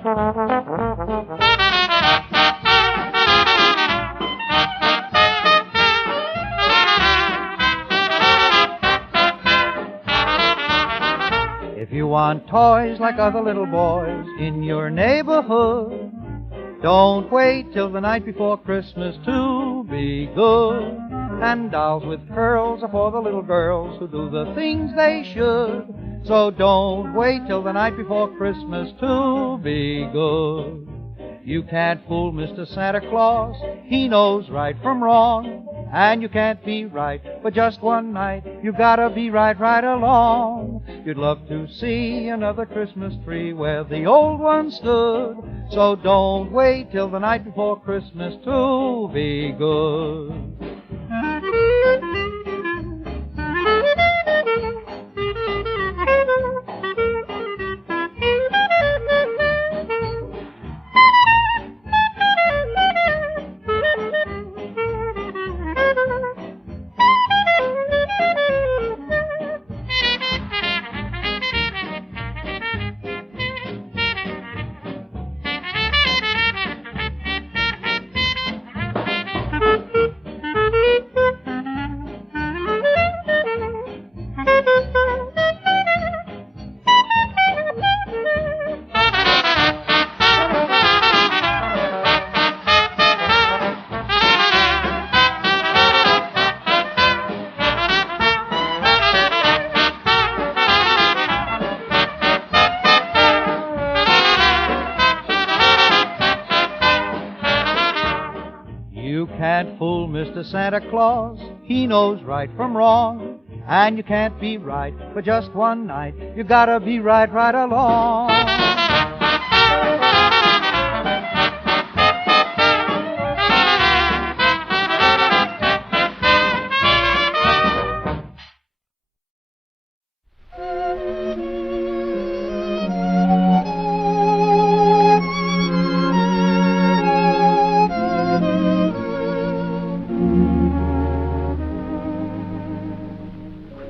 If you want toys like other little boys in your neighborhood, don't wait till the night before Christmas to be good. And dolls with curls are for the little girls who do the things they should. So don't wait till the night before Christmas to be good. You can't fool Mr. Santa Claus, he knows right from wrong. And you can't be right for just one night, you've gotta be right right along. You'd love to see another Christmas tree where the old one stood. So don't wait till the night before Christmas to be good. You can't fool Mr. Santa Claus, he knows right from wrong. And you can't be right for just one night, you gotta be right right along.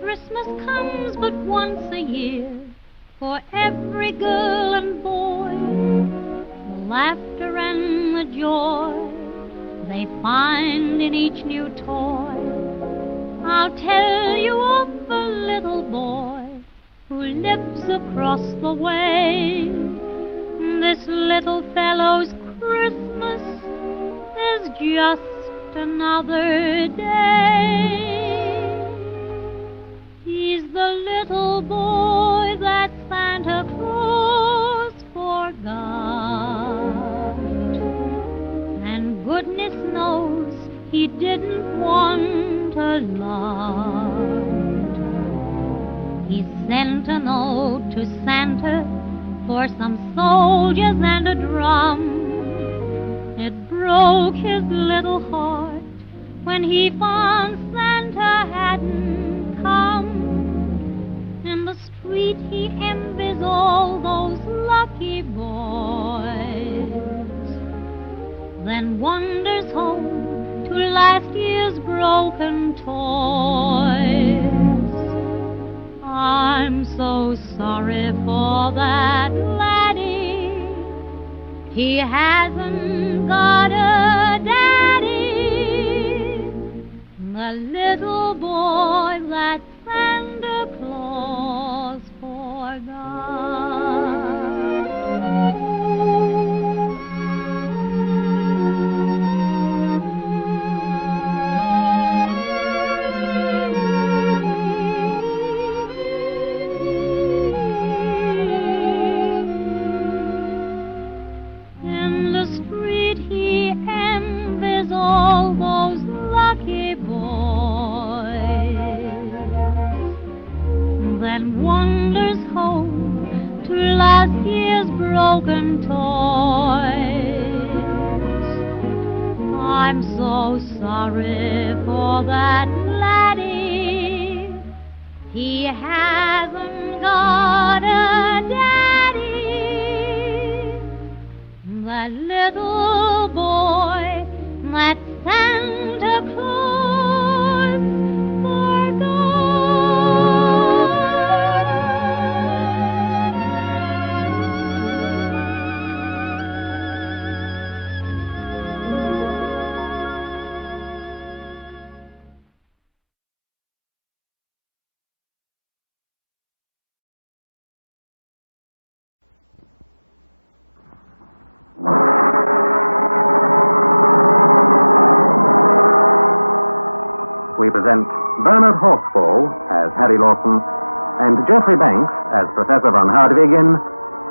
Christmas comes but once a year for every girl and boy. The laughter and the joy they find in each new toy. I'll tell you of a little boy who lives across the way. This little fellow's Christmas is just another day. He's the little boy that Santa Claus forgot, and goodness knows he didn't want a lot. He sent a note to Santa for some soldiers and a drum. It broke his little heart when he found Santa hadn't come. In the street he envies all those lucky boys, then wanders home to last year's broken toys. I'm so sorry for that laddie, he hasn't got a daddy, the little boy that Santa Claus forgot. In the street he envies all those lucky boys, then wanders home to last year's broken toys. I'm so sorry for that laddie, he hasn't got a daddy, that little boy that Santa Claus forgot. we present Bernard Horsfall as Harry Lawson and Geoffrey Banks as Professor von Hardwig in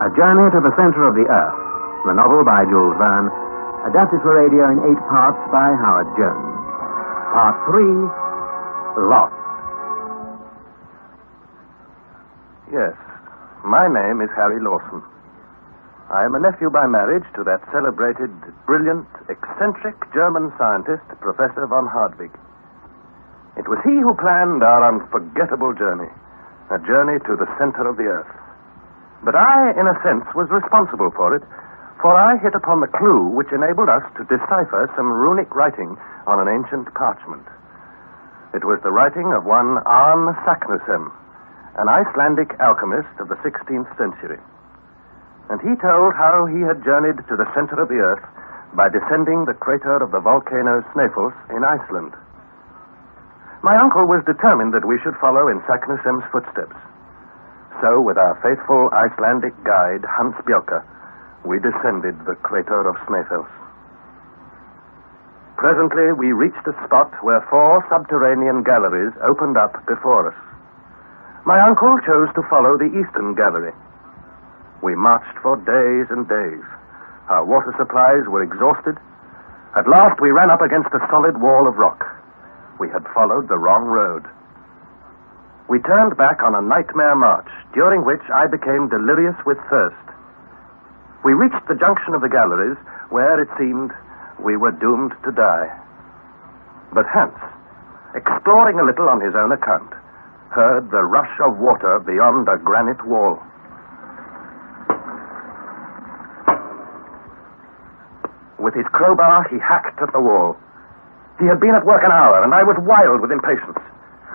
A Journey to the Center of the Earth, the novel by Jules Verne, adapted for radio in 8 parts by Howard Jones. Part 3, Lost. Yes, my name is Harry Lawson. I am a nephew by marriage to that celebrated, brilliant, eccentric German scientist, Professor von Hardwig. It was he who planned our unforgettable journey, a journey to the center of the Earth. But I, in a sense, was responsible for it, for I hit upon the clue which enabled us to decipher some runic writing on an ancient parchment. It was the writing of one Arne Saknussemm, an Icelandic alchemist of the 16th century. And he told how he had journeyed to the center of the Earth by descending the crater of the volcano Snæfells in Iceland. My uncle was determined that we should follow in Saknussemm's footsteps. So, with our faithful Icelandic guide, Hans Bjelke, we descended the crater of Snæfells. Presently, we reached a spot where 4 subterranean galleries opened up before us. My uncle chose to follow the eastern gallery. We marched for days and days. Our water supplies were exhausted. At last, we ran up against a solid wall of rock. We had followed the wrong road. We turned back on a nightmare march, during which I became delirious with thirst. We reached the junction of the galleries, where it seemed we were doomed to die. But Hans, exploring a little on his own account, heard the rush of water beyond a granite wall. With his crowbar, he hacked at the wall. He had been at work an hour, and I was wild with impatience.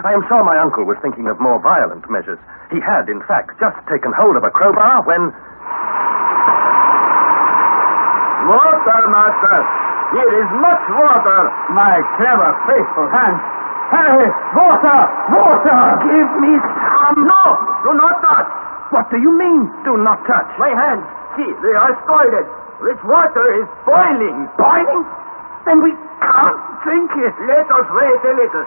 I am sure my uncle was thinking of more violent measures. He had, in fact, just taken hold of a crowbar when... Water, master! Here is much water! My clever, faithful Hans! Hey, water! Water! Give me some! No! Do not touch! What do you mean, do not touch? My hands, see, they are scalded. This water is boiling. Boiling? Then we can't drink it. Let us wait a little.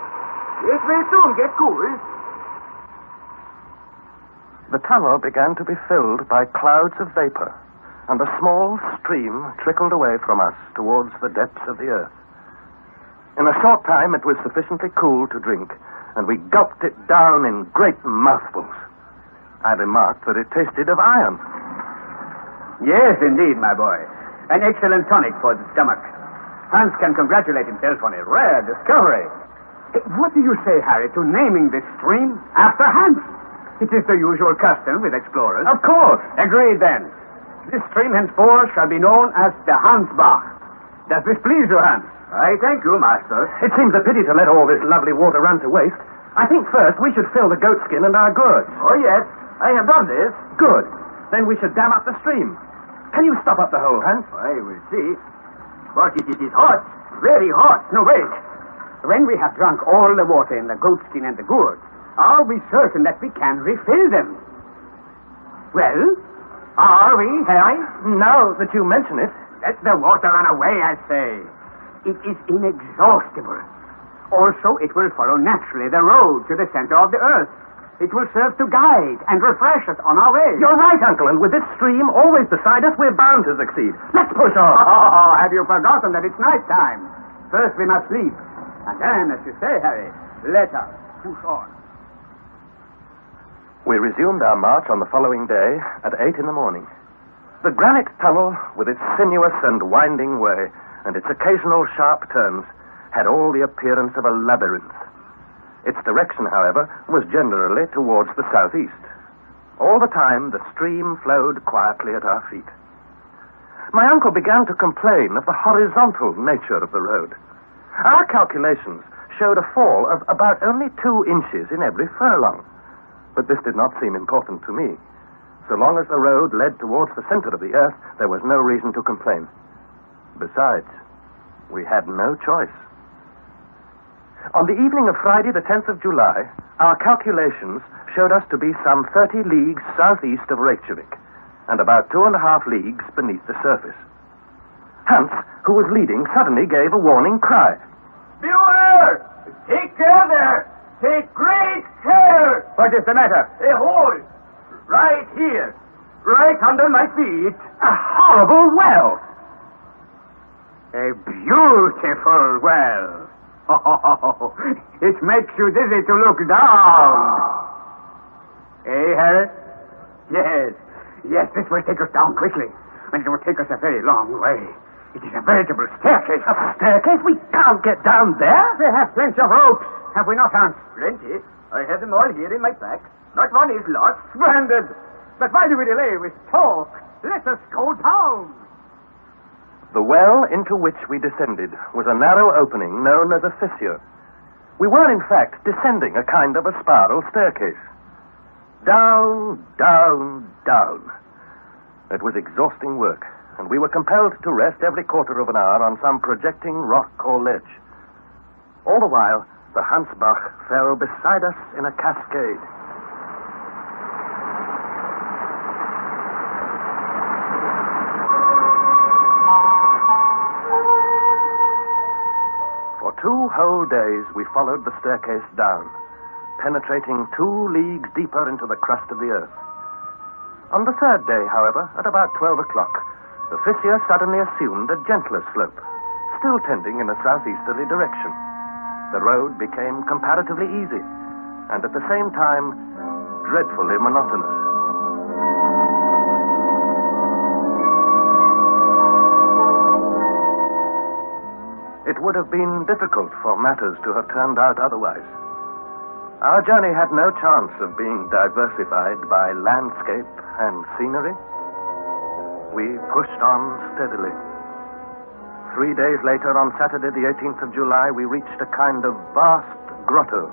It will soon get cool. The tunnel began to be filled by clouds of vapor, and a small stream trickled away from us towards the depths of the earth. In a short time, it was sufficiently cool to drink, and we gulped it down in great mouthfuls. I remarked that it tasted of iron. Yes, indeed, my boy. An excellent tonic for the stomach. Hans can congratulate himself on a rare discovery. What do you say, Harry, to naming this stream after Hans? It is the usual custom with explorers. Of course. Agreed, then. This stream henceforth shall be known as the Hansbach. Does this please you, Hans? I thank you, master. It seems a pity to let all this lovely water run to waste. I think first we should fill the goatskin and our goods. Oh, yes. I have done this. Good. Then we should dam up the stream. Can you stop up the hole, Hans? I will see. But it is hot. Very hot. No, wait. When we have drunk all the water in the goatskin and the gourd, are we certain that we can refill them? Well, are we, Harry? Now that you mention it. Let the water run away, I say. It is inexhaustible. Also, it will follow naturally the road to the center of the earth. It will serve to guide and refresh us on our way. You're right, Uncle, and with this stream always beside us, we're bound to succeed. Let's push on. Oh, have you forgotten that it's night time? First we must sleep. And then, as you say, Harry, let us push on. We resumed our march on the following day at 8 in the morning. The granite tunnel, with its sinuous and winding way and its occasional sharp turns, had all the appearance of a labyrinth. Its direction, however, was generally towards the southeast. All the time, the stream flowed quietly at our feet. My uncle began to complain of the horizontal nature of the road. Our calculations showed a fall of about only 2 inches in every furlong. But this did not seem important to me. So long as the road led towards the center of the earth, there was no reason to complain. Besides, we had no choice. On the evening of Friday, the 10th of July, our calculations showed us to be some 30 leagues southeast of Reykjavik, and about 2.5 leagues beneath the surface. Hans, who was leading, suddenly gave a warning cry. Beware! Take care there! Take great care! What is the matter? A hole. Right here. Right under my feet. A horrible well. A beautiful well. Oh, it makes you dizzy to look down. Eh, Harry? Yes, this will take us down quickly. And it will take us a very long way. It is a veritable staircase. A staircase? We can't get down there. We have plenty of ropes, have we not, Hans? Plenty. I have them all here in my pack. Not one is lost. Splendid. But why do we delay with talk? Let us go down. The well into which we descended was a narrow opening known as a fissure. We were, in fact, descending a kind of a spiral staircase. Down, down, down. It was exhausting work, and we were compelled to rest every quarter of an hour on some projecting rock or ledge. All the while, the Hansbach fell beside us in a cascade. For 2 whole days, we followed the staircase down, penetrating 2 leagues deeper into the crust of the earth. On the 3rd day, however, at about 12 o'clock, the fissure suddenly assumed a gentler slope, still tending in a southeasterly direction. The road became comparatively easy, and at the same time, dreadfully monotonous. It would have been difficult for matters to have turned out otherwise. Our journey had no chance of being diversified by landscape and scenery. We pushed on steadily. 3 days later, on Saturday, the 18th of July, we reached a kind of vast grotto.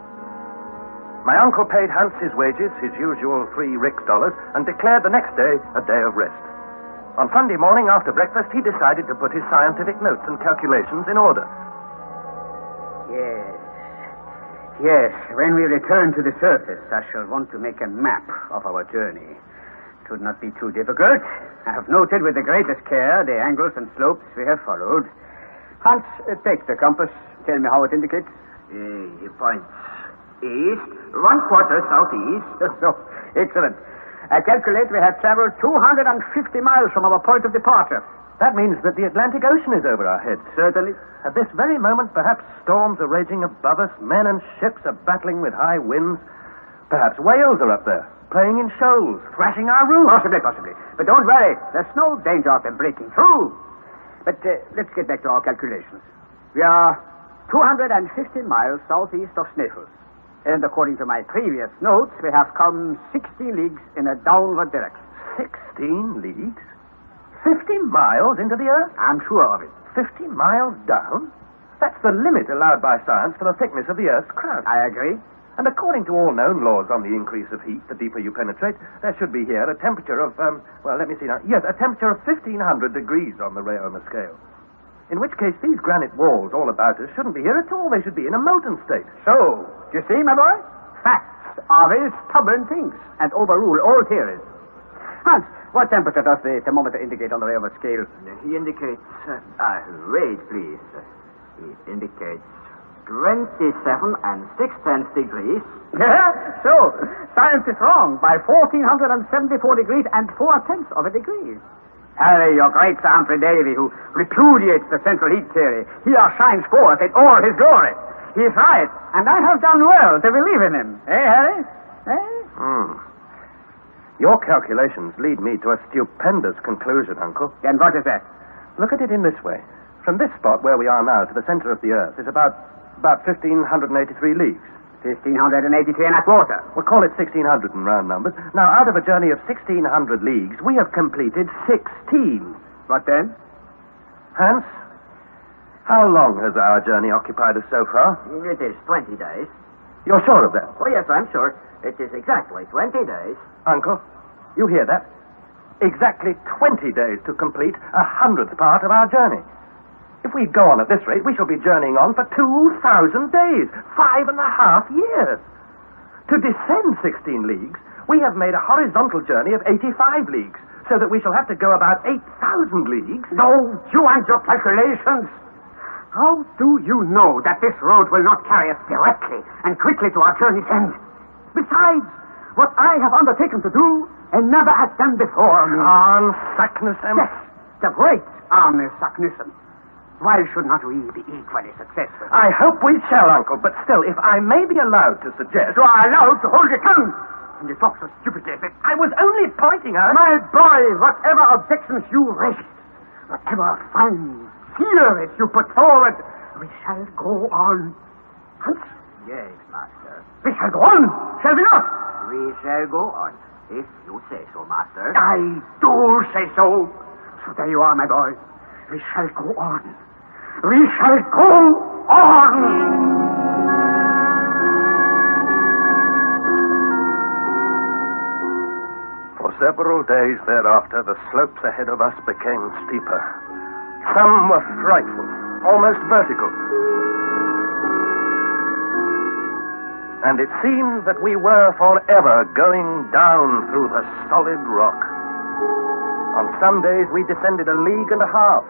My uncle paid Hans his wages, his usual 3 rix-dollars, and declared the next day a day of rest. On Sunday morning, after breakfast, he decided to put his scientific notes and calculations in order. Yes, when we return to the surface, I shall want to make a map of our journey. It would not be too difficult. I have noted with the greatest care the angles and slopes we have followed. Hans, take the compass. Tell me how it indicates. It points east, 1/4 southeast. So, excellent. I calculate we have traveled 250 miles from our point of departure. That means that the Atlantic Ocean is over our heads. Certainly. At this very moment, perhaps storms are raging above us, men and ships are battling with high winds. Perhaps whales are up there, playing in shoals, thrashing our roofs. Possibly. But don't worry, there's no danger of them breaking through. But let's get back to our calculations. We are 250 miles southeast of Sneffels. And according to my previous notes, we have come 16 leagues in a downward direction. 16 leagues? 50 miles into the earth? I'm sure of it. 50 miles down? That's the limit allowed by science for the thickness of the Earth's crust. I agree. And according to all known laws on the increase of heat, the deeper you penetrate, there should be here a temperature of, let me see now. Yes, a temperature of 1,500 degrees on the Raymer scale. In which case, these granite walls all about us shouldn't be here at all. They should be in a molten state. So, do you see, my boy? Facts are very stubborn things and overrule all theories. Hans, what temperature does the thermometer indicate on the Raymer scale? He indicates... wait, please. It indicates 27 and 6/10 degrees. So, science is wrong by 1,474 degrees and 4/10 of a degree. Harry, your great Sir Humphrey Davy, who repudiates the central heat theory, here shines forth in all his glory. He's right, and I have done well to believe in him. Eh, Harry? Your calculations lead me to a stupendous conclusion, Uncle. Then what is that? Look at it in this way. From this spot where we are now to the center of the Earth is about 1,583 leagues. 1,583 and a quarter. We'll call it 1,600 in round numbers. Now, out of a journey of 1,600 leagues, we have completed 16. What then? Hans, how long has our journey occupied us so far? It is 20 days. You're sure of that? Oh, yes, I'm sure. It is exactly 20 days. Uncle, you hear that? Exactly 20 days to complete 100th part of our journey. If we go on at this rate, we shall be journeying on for 2,000 days, 5.5 years. To descend 16 leagues, we have made a horizontal journey of 85 leagues, so that we shall have to go about 8,000 leagues. No, you and your calculations. How do you know that this road will not carry us directly and quickly to our journey's end? Besides, what I have undertaken to do and never has done before me. Arne Saknussemm? Yes, the great Arne Saknussemm. Why should not we be equally successful? I hope we shall, Uncle, but still, if I may be allowed to suggest... You are allowed to hold your tongue when you talk so stupidly. I was only pointing out... My boy, whatever objections you raise, whatever fine theories you put forward, we shall go on. Hans? Yes, master. We shall go on, shall we not? We shall go on, if you say so, master. I do say so. So there you are, my boy. We shall go on. We shall go on. For several days thereafter, the slopes ahead of us became steeper. Some were frightful, almost vertical. And it seemed that we were forever going down through the solid rock. On some days we descended 1.5 leagues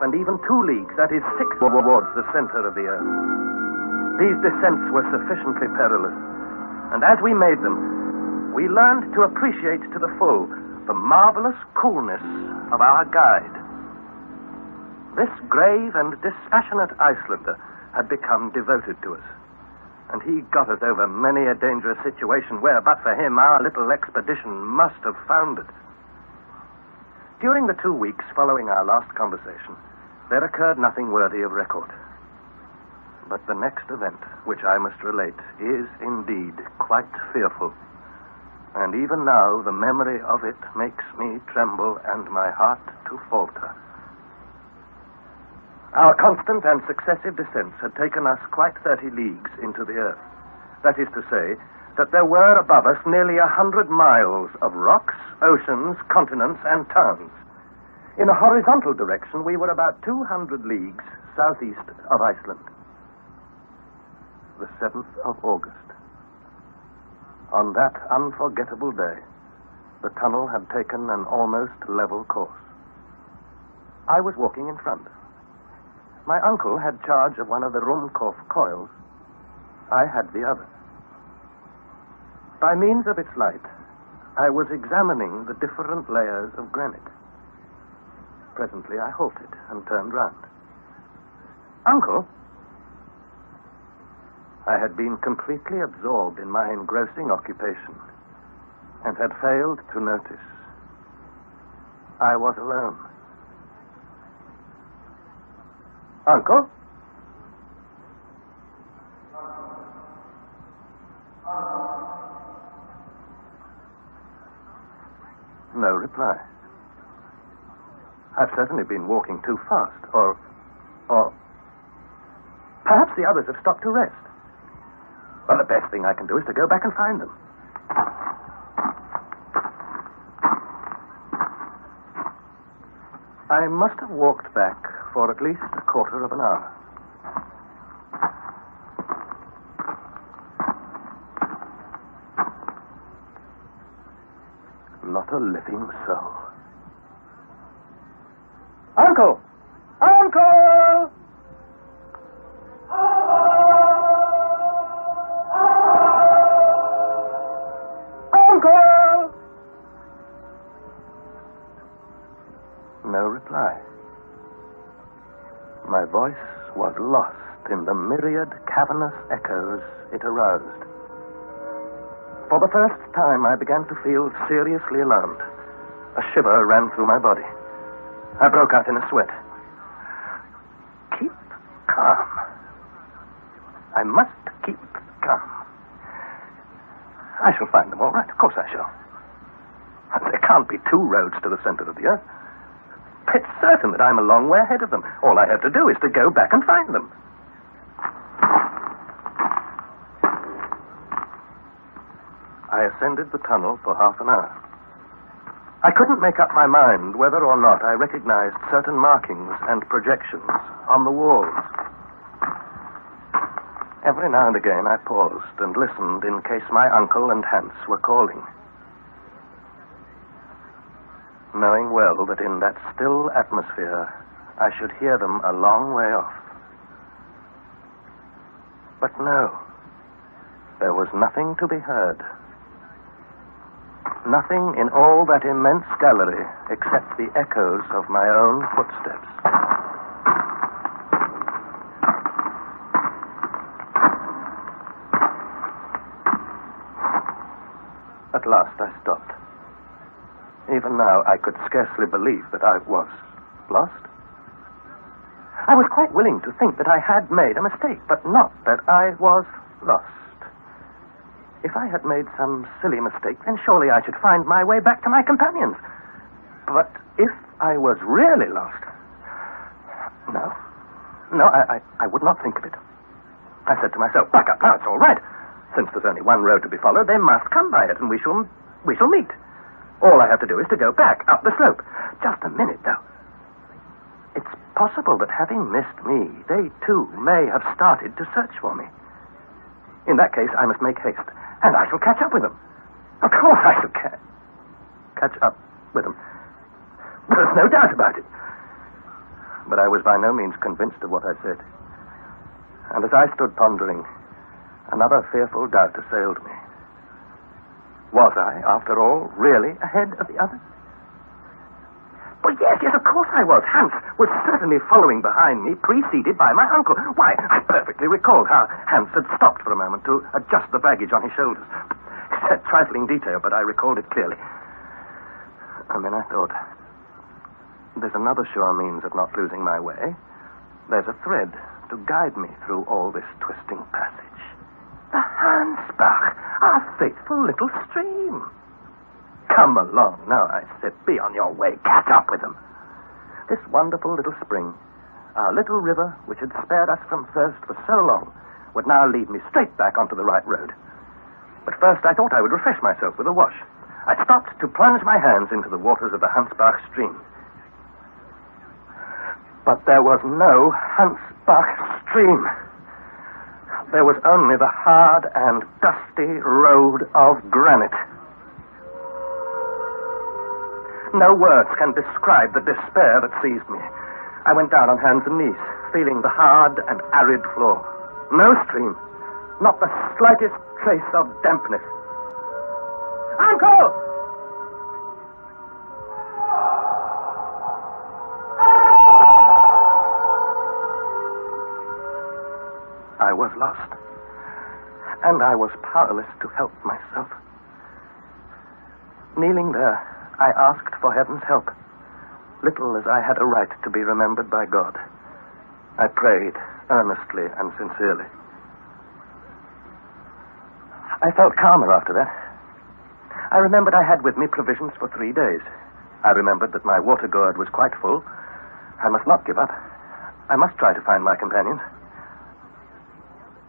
and even 2 leagues, that is 6 towards the center of the earth. These descents were sufficiently perilous, and as we made them, we learned to appreciate to the full the marvelous coolness of our guide. This grave and dispassionate Icelander had become devoted to us, and he got us over many a dangerous situation where, but for him, our little expedition must have foundered. During the 2 weeks following our last conversation, there occurred nothing worthy of record. But the next event, which I must relate, is indeed quite fearful. And even now, the memory of it makes me tremble and my heart to falter. Our constant and successive descents had taken us quite 30 leagues into the earth. That is to say, that there were above us nearly 100 miles of rocks, oceans, continents, and towns. In a horizontal direction, we were about 200 leagues southeast of Iceland. The 7th of August. On that unforgettable day, the tunnel had taken an almost level course. I was walking in front. My uncle had charge of one of the Ruhmkorff coils. I had the other. By means of its light, I was examining the different layers of granite. Presently, I halted and turned round. Uncle? I had been completely absorbed in my engrossing occupation and had failed to notice. I was alone. Uncle? No reply. I've certainly been walking too fast, or perhaps the others have stopped to rest. Well, the best thing I can do is to go back and find them. I must have walked back for at least a quarter of an hour. Not a living soul. Uncle! Uncle! Uncle! No reply. My voice was lost in the myriad cavernous echoes it aroused. For the first time, I began to feel seriously alarmed. A shiver ran through my body. I broke out in a sweat. Keep calm. I must keep calm. I shall find them, all right. Of course I shall. There can't be 2 roads to the center of the earth. It's certain that I'm a long way ahead of them. All I have to do is to go back and find them. I ascended the tunnel for half an hour. I couldn't make up my mind whether or not I recognized certain markings and projections on the walls. Every now and again I paused and listened in case my uncle and Hans were calling, knowing well that in that still atmosphere I should hear them a long way off. But no, there was nothing to be heard. Nothing in all that immense gallery except the echoes of my own footsteps. At last I stopped. Even now, I could scarcely believe that I was lost. I was quite willing to think that I had made a mistake, but not that I was lost. If I had made some silly mistake, then surely I should find my way back to my companions. But if I was really lost... No, I would not think of it. I said to myself, back up now, it's all right. Since there's only one road to be followed, they must come by it, and we shall meet. All I have to do is to go back, up the slope. Just a minute, though. It's possible that having missed me, they, too, may have started to search for me. In that case, I must make haste, and I shall catch up with them. Of course I shall catch up with them. There's no doubt about it. But I was by no means convinced of what I said. And as I stood pondering, another fearful doubt assailed me. Was I, after all, really ahead of the others? Well, yes, of course I was. Hans was certainly following behind me, preceded by my uncle. Why, I perfectly recalled how Hans had stopped for a moment to adjust the baggage on his shoulders. It's a trifling detail, but I recalled it clearly. And then I thought, there's another sure means of not losing my way. There's a thread to guide me through all this twisting passage. The Hansbach, our faithful little stream. Come along now, I said. Be on your way. Catch up with them. This wonderful little spring, our little river, which had spared us from thirst for so long, would now lead me straight back onto the right road. But first I thought I would refresh myself with a wash. I stopped to plunge my hands into the waters of the Hansbach stream. But there was no Hansbach stream. There was only the hard and dusty road of granite. No words can describe the despair that seized me. I went down on hands and knees, feeling the hard and arid floor. No stream, not the slightest trace of dampness. Uncle! I was lost, and I was powerless to help myself. Kneeling there, I asked for heaven's help, little as I had a right to be remembered by God. I prayed earnestly and sincerely. I felt calmer after that. I remembered I had with me provisions for 3 days. I remembered that my water gourd was quite full. I must not give up. I must try to find my companions.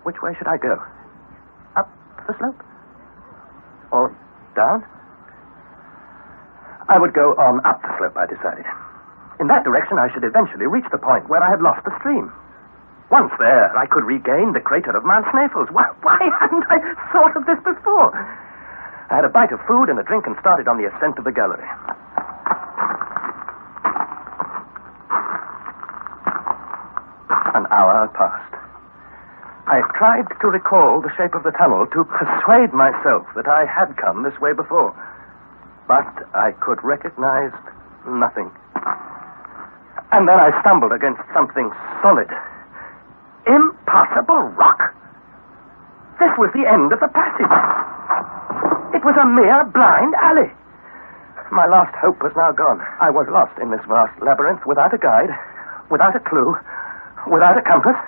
Which way should I go? Up the slope? Or down? I would go on up the slope, I decided. In that direction, I should eventually reach the point where I had lost the stream. Once there, I could regain the crater of Mount Sneffels. Why hadn't I thought of this before? I had a bite of food and a drink and started on the ascent of the gallery. An hour passed. I tried to recall the shape of the tunnel to persuade myself that I had come this way before. But I could recognize nothing. And then I stumbled against something solid. Impossible rock! This was the end of the passage. It was a mere blind alley. My last hope was now gone. I was lost in this vast labyrinth without a guide, without a clue, without a compass.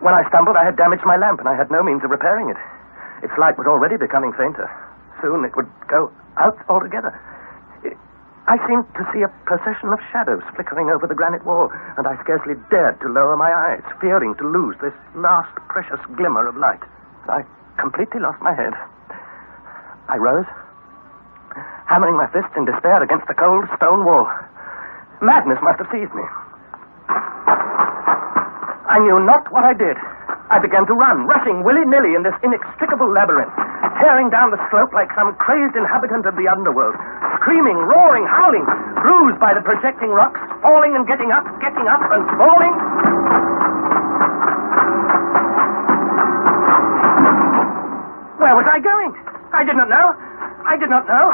When I stumbled, I had damaged my lamp, and I had no means of repairing it. Its light was already becoming fainter. Soon it would go out altogether. I seemed to see a procession of shadows flickering over the granite wall, and I scarcely dared to lower my eyes, fearing to lose this last precious glimmer of light. I completely lost my head. I rose, hammering my fists in despair against the cold stone wall. Madness must have seized me. I knew not what I did. I began to run, rushing willy-nilly in this inextricable labyrinth, tearing down the slope like some crazed inhabitant of the underworld, screaming, roaring, howling, bruised by the projecting rocks, falling and getting up and falling. Where was I going? I did not know. I did not know.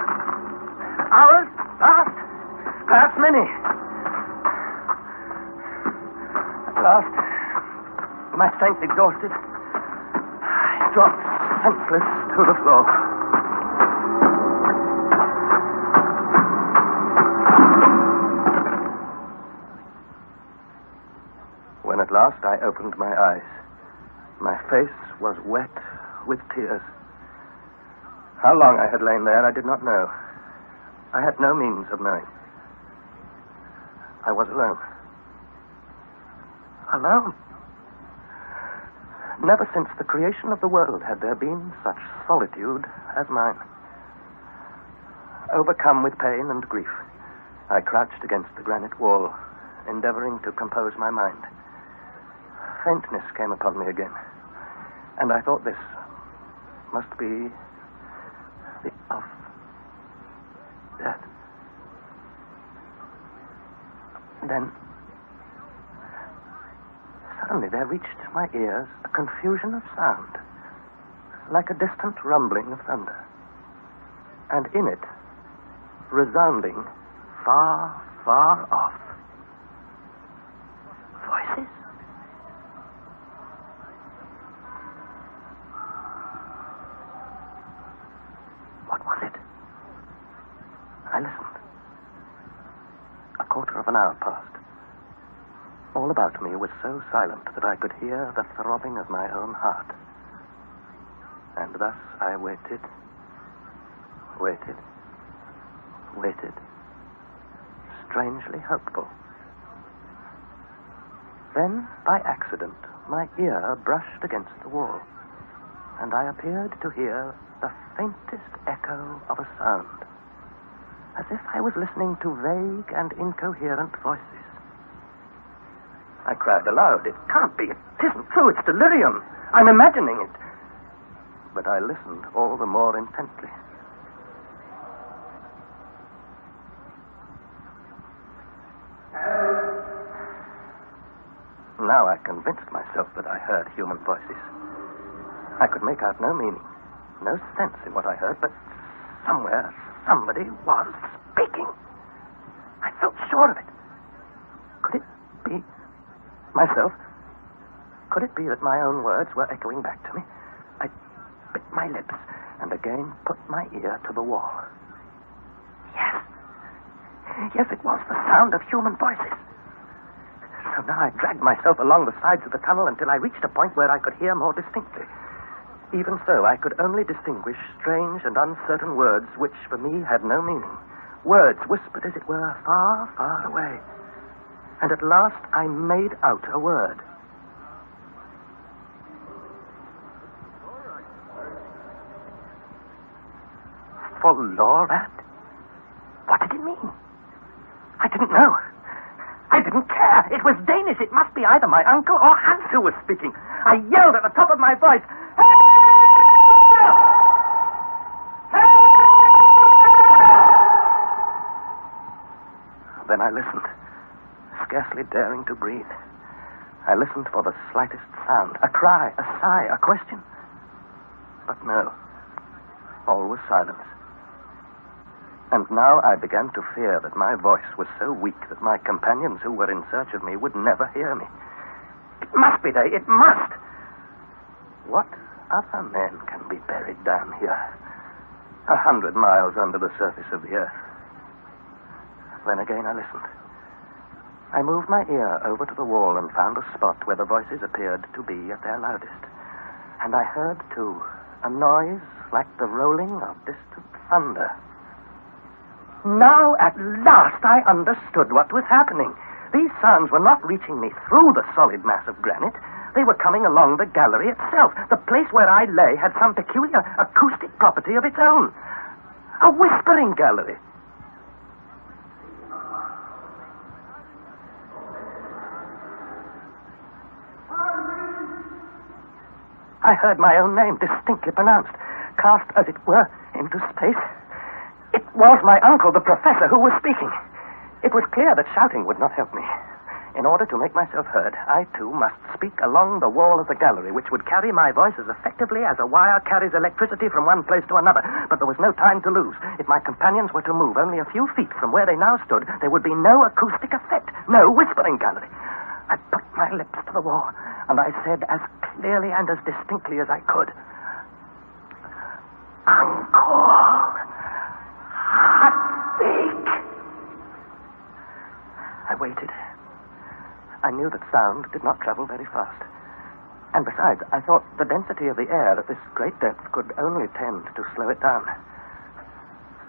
Hours passed, perhaps many. At last, my strength exhausted, I dropped senseless to the floor. When at last I opened my eyes, my face was wet with tears. How long I had lain there, I did not know. I had no means of knowing. I was alone. Alone. Never since the creation of the world had there been such solitude as mine. Overcome with pain and grief, I crouched against the granite wall, endeavoring to compose my mind. Faintness came upon me again, and I thought this must be the of death. Then, suddenly there reached my ears a confusion of sound, like a distant rumbling of thunder, and in it, resounding far, far off, voices. What was it? I listened. A quarter of an hour passed. All about me was so silent that I could hear the throbbing of my own heart. And thus I waited, strangely hopeful. Then, by accident, my ear brushed against the wall, and I appeared to hear the faintest echo of a sound, as if I was listening to vague and incoherent voices. I cried aloud, "It can't be. It isn't true. It's delirium. I'm imagining it." But I listened all the more intently. Now I convinced myself that I heard human voices. I could make out no meaning, no sense in what I heard, but somewhere somebody was speaking. I felt sure of it. Could it be myself? Could it be that my own words were echoing back to me? I bit my lips and again put my ear to the wall. Yes, it was the sound of human voices. So now I dragged myself along the sides of the tunnel until I reached a point where I could hear more distinctly. Even so, I could only distinguish strange and uncertain words which for me had no meaning. Words whispered, as it were, far, far away. And at last I made out a word. Folorat? What did it mean? I didn't know. I didn't care. It was Danish. It must be either my uncle or Hans who was speaking. I yelled at the top of my voice, "Help! Help!" Then I listened, scarcely daring to breathe. I listened for the slightest sound, a cry, a sigh, a question. But no, all was silence. And now I began to fear that my voice was so weak that my companions who were in search of me would never hear me. It must be they. It must. What other men can be buried down here, 100 miles under the surface of the earth? Then again I listened. I moved my ear over to the wall and found a spot where the voices appeared to be at their loudest. And I heard, too, a noise like the rolling of distant thunder. Now, at last, I understood what was happening. These sounds were not reaching me through the solid mass of granite. They were coming along the gallery itself. The place where I lay had some peculiar acoustic property of its own. A whispering gallery. I heard my own name distinctly pronounced, cast, as it were, into space. It was my uncle, the professor, who was speaking. It was clear that shouting would not help me. In order to make myself heard, I, too, must speak along the wall of the gallery, which would carry my voice as effectively as a wire carries electricity from one place to another. But there was no time to lose. If my companions were to move only a few feet from where they now stood, there would be no acoustic effect, no whispering gallery. I put my lips to the wall, and I said as clearly and as distinctly as I could, Uncle Hardwick. I waited. I knew that sound did not travel very fast. And besides, I thought the density of the air at this great depth could only tend to slow it down.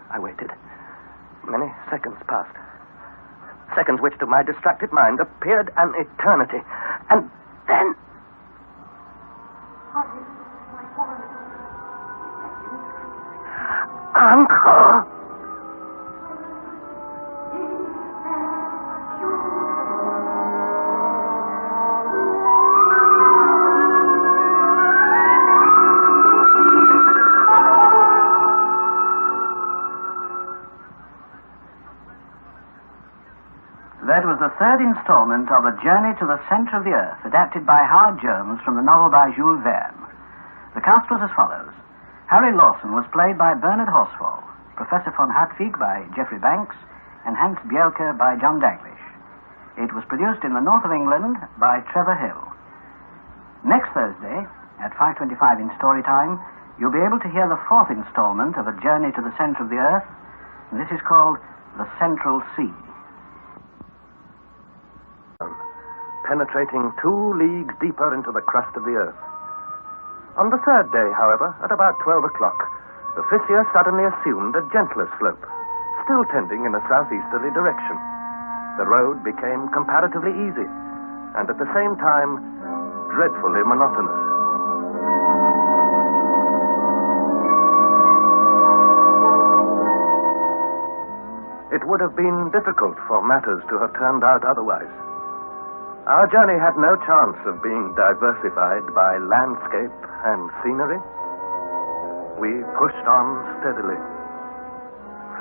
I waited. Many seconds passed. Seconds which, to my distracted mind, appeared an eternity. And then... Uncle! That was the third installment of A Journey to the Center of the Earth, adapted by Howard Jones from the novel by Jules Verne. The cast was as follows. Harry Lawson was played by Bernard Horsfall, Professor von Hartwig by Geoffrey Banks, and Hans Bielke by John Daglish. It was produced in the north of England by Trevor Hill. Next Thursday, at 5:25 in Storytime, you'll be able to hear the fourth installment of A Journey to the Center of the Earth. This is called The Central Sea. Penetrating 2 leagues deeper into the crust of the earth. On the third day, however, at about 12 o'clock, the fissure suddenly assumed a gentler slope, still tending in a southeasterly direction. The road became comparatively easy, and at the same time, dreadfully monotonous. It would have been difficult for matters to have turned out otherwise. Our journey had no chance of being diversified by landscape and scenery. We pushed on steadily.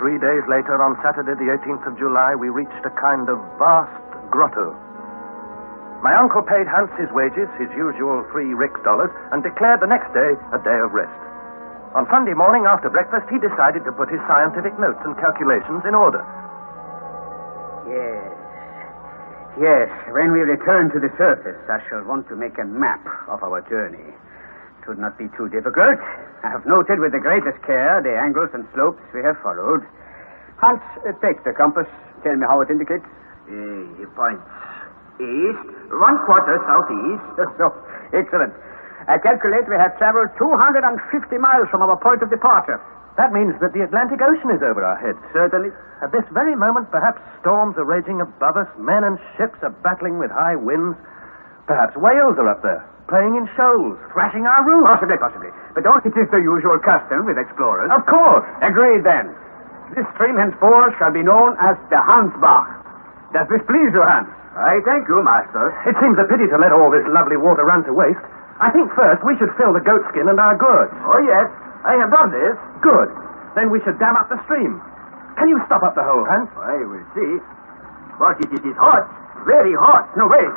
3 days later, on Saturday, the 18th of July, we reached a kind of vast grotto. My uncle paid Hans his wages, his usual 3 rix dollars, and declared the next day a day of rest. On Sunday morning, after breakfast, he decided to put his scientific notes and calculations in order. Yes, when we return to the surface, I shall want to make a map of our journey. It would not be too difficult. I have noted with the greatest care the angles and slopes we have followed. Hans, take the compass. Tell me how it indicates. It points east, 1/4 southeast. So, excellent. I calculate we have traveled 250 miles from our point of departure. That means that the Atlantic Ocean is over our heads. Certainly. At this very moment, perhaps storms are raging above us, men and ships are battling with high winds. Perhaps whales are up there, playing in shoals, thrashing our roofs. Possibly. But don't it is the usual custom with explorers? Of course. Agreed, then. This stream henceforth shall be known as the Hansbach. Does this please you, Hans? I thank you, master. It seems a pity to let all this lovely water run to waste. I think first we should fill the goatskin and our goods. Oh, yes. I have done this. Good. Then we should dam up the stream. Can you stop up the hole, Hans? I will see. But it is hot. Very hot. No, wait.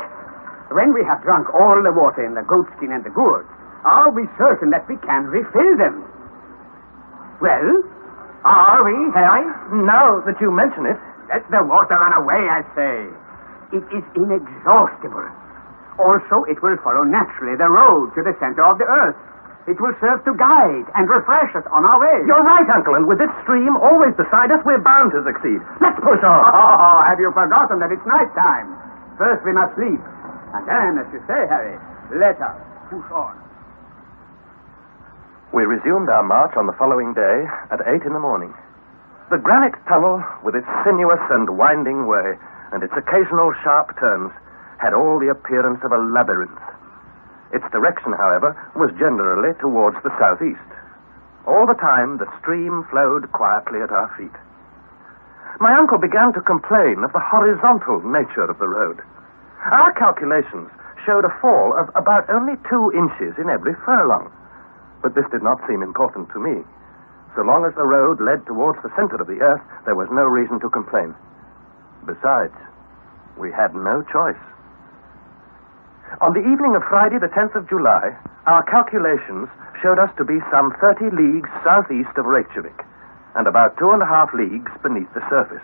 When we have drunk all the water in the goatskin and the gourd, are we certain that we can refill them? Well, are we, Harry? Now that you mention it. Let the water run away, I say. It is inexhaustible. Also, it will follow naturally the road to the center of the earth. It will serve to guide and refresh us on our way. You're right, Uncle, and with this stream always beside us, we're bound to succeed. Let's push on. Oh, have you forgotten that it's night time? First we must sleep. And then, as you say, Harry, let us push on. We resumed our march on the following day at 8 in the morning. The granite tunnel, with its sinuous and winding way, and its occasional sharp turns, had all the appearance of a labyrinth. Its direction, however, was generally towards the southeast. All the time, the stream flowed quietly at our feet. My uncle began to complain of the horizontal nature of the road. Our calculations showed a fall of about only 2 inches in every furlong. But this did not seem important to me. So long as the road led towards the center of the earth, there was no reason to complain. Besides, We had no choice. On the evening of Friday, the 10th of July, our calculations showed us to be some 30 leagues southeast of Reykjavik and about 2.5 leagues beneath the surface.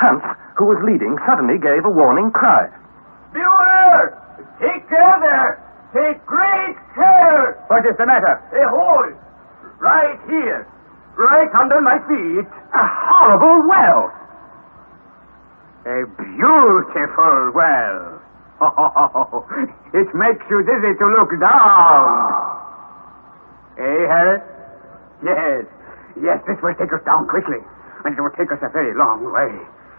Hans, who was leading, suddenly gave a warning cry. Beware! Take care there! Take great care! What is the matter? A hole! Right here! Right under my feet! A horrible well! A beautiful well! Oh, it makes you dizzy to look down. Eh, Harry? Yes, this will take us down quickly. And it will take us a very long way.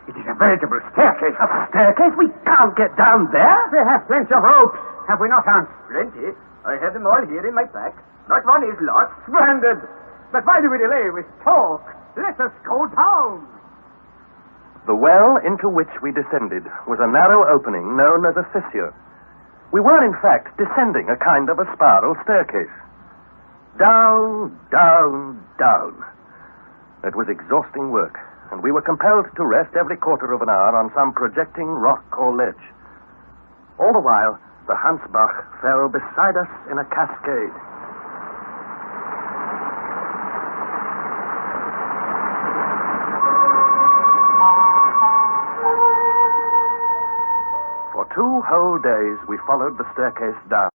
It is a veritable staircase. A staircase? We can't get down there. We have plenty of ropes, have we not, Hans? Plenty. I have them all here in my pack. Not one is lost. Splendid! But why do we delay with talk? Let us go down. The well into which we descended was a narrow opening known as a fissure. We were, in fact, descending a kind of a spiral staircase. Down, down, down. It was exhausting work, and we were compelled to rest every quarter of an hour on some projecting rock or ledge. All the while, the Hansbach fell beside us in a cascade. For 2 whole days, we followed the staircase down.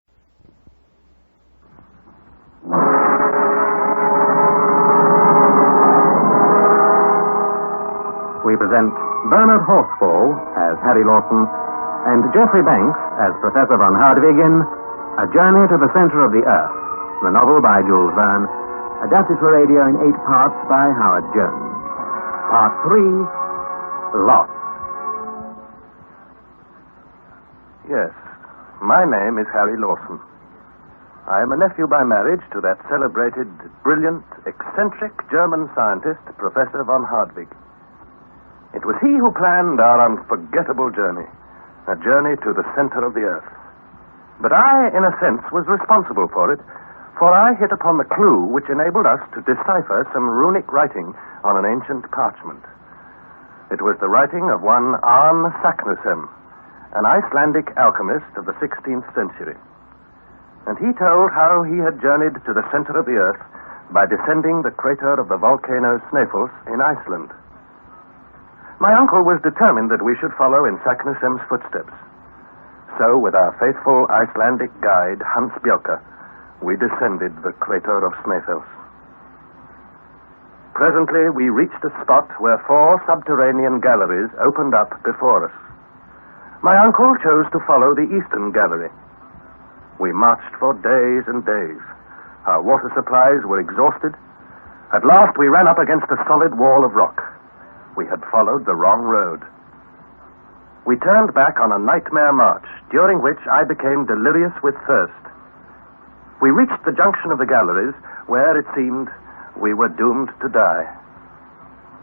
We present Bernard Horsfall as Harry Lawson and Geoffrey Banks as Professor von Hardwiggen, A Journey to the Center of the Earth, the novel by Jules Verne, adapted for radio in 8 parts by Howard Jones. Part 3, Lost. Yes, my name is Harry Lawson. I am a nephew by marriage to that celebrated, brilliant, eccentric German scientist, Professor von Hardwigg. It was he who planned our unforgettable journey, a journey to the center of the earth. But I, in a sense, was responsible for it, for I hit upon the clue which enabled us to decipher some runic writing on an ancient parchment. It was the writing of one Arne Saknussemm, an Icelandic alchemist of the 16th century. And he told how he had journeyed to the center of the earth by descending the crater of the volcano Snæfellsnes in Iceland. My uncle was determined that we should follow in Saknussemm's footsteps. So, with our faithful Icelandic guide, Hans Bjelke, we descended the crater of Snæfellsnes. Presently, we reached a spot where 4 subterranean galleries opened up before us. My uncle chose to follow the eastern gallery. We marched for days and days. Our water supplies were exhausted. At last, we ran up against a solid wall of rock. We had followed the wrong road. We turned back on a nightmare march, during which I became delirious with thirst. We reached the junction of the galleries, where it seemed we were doomed to die.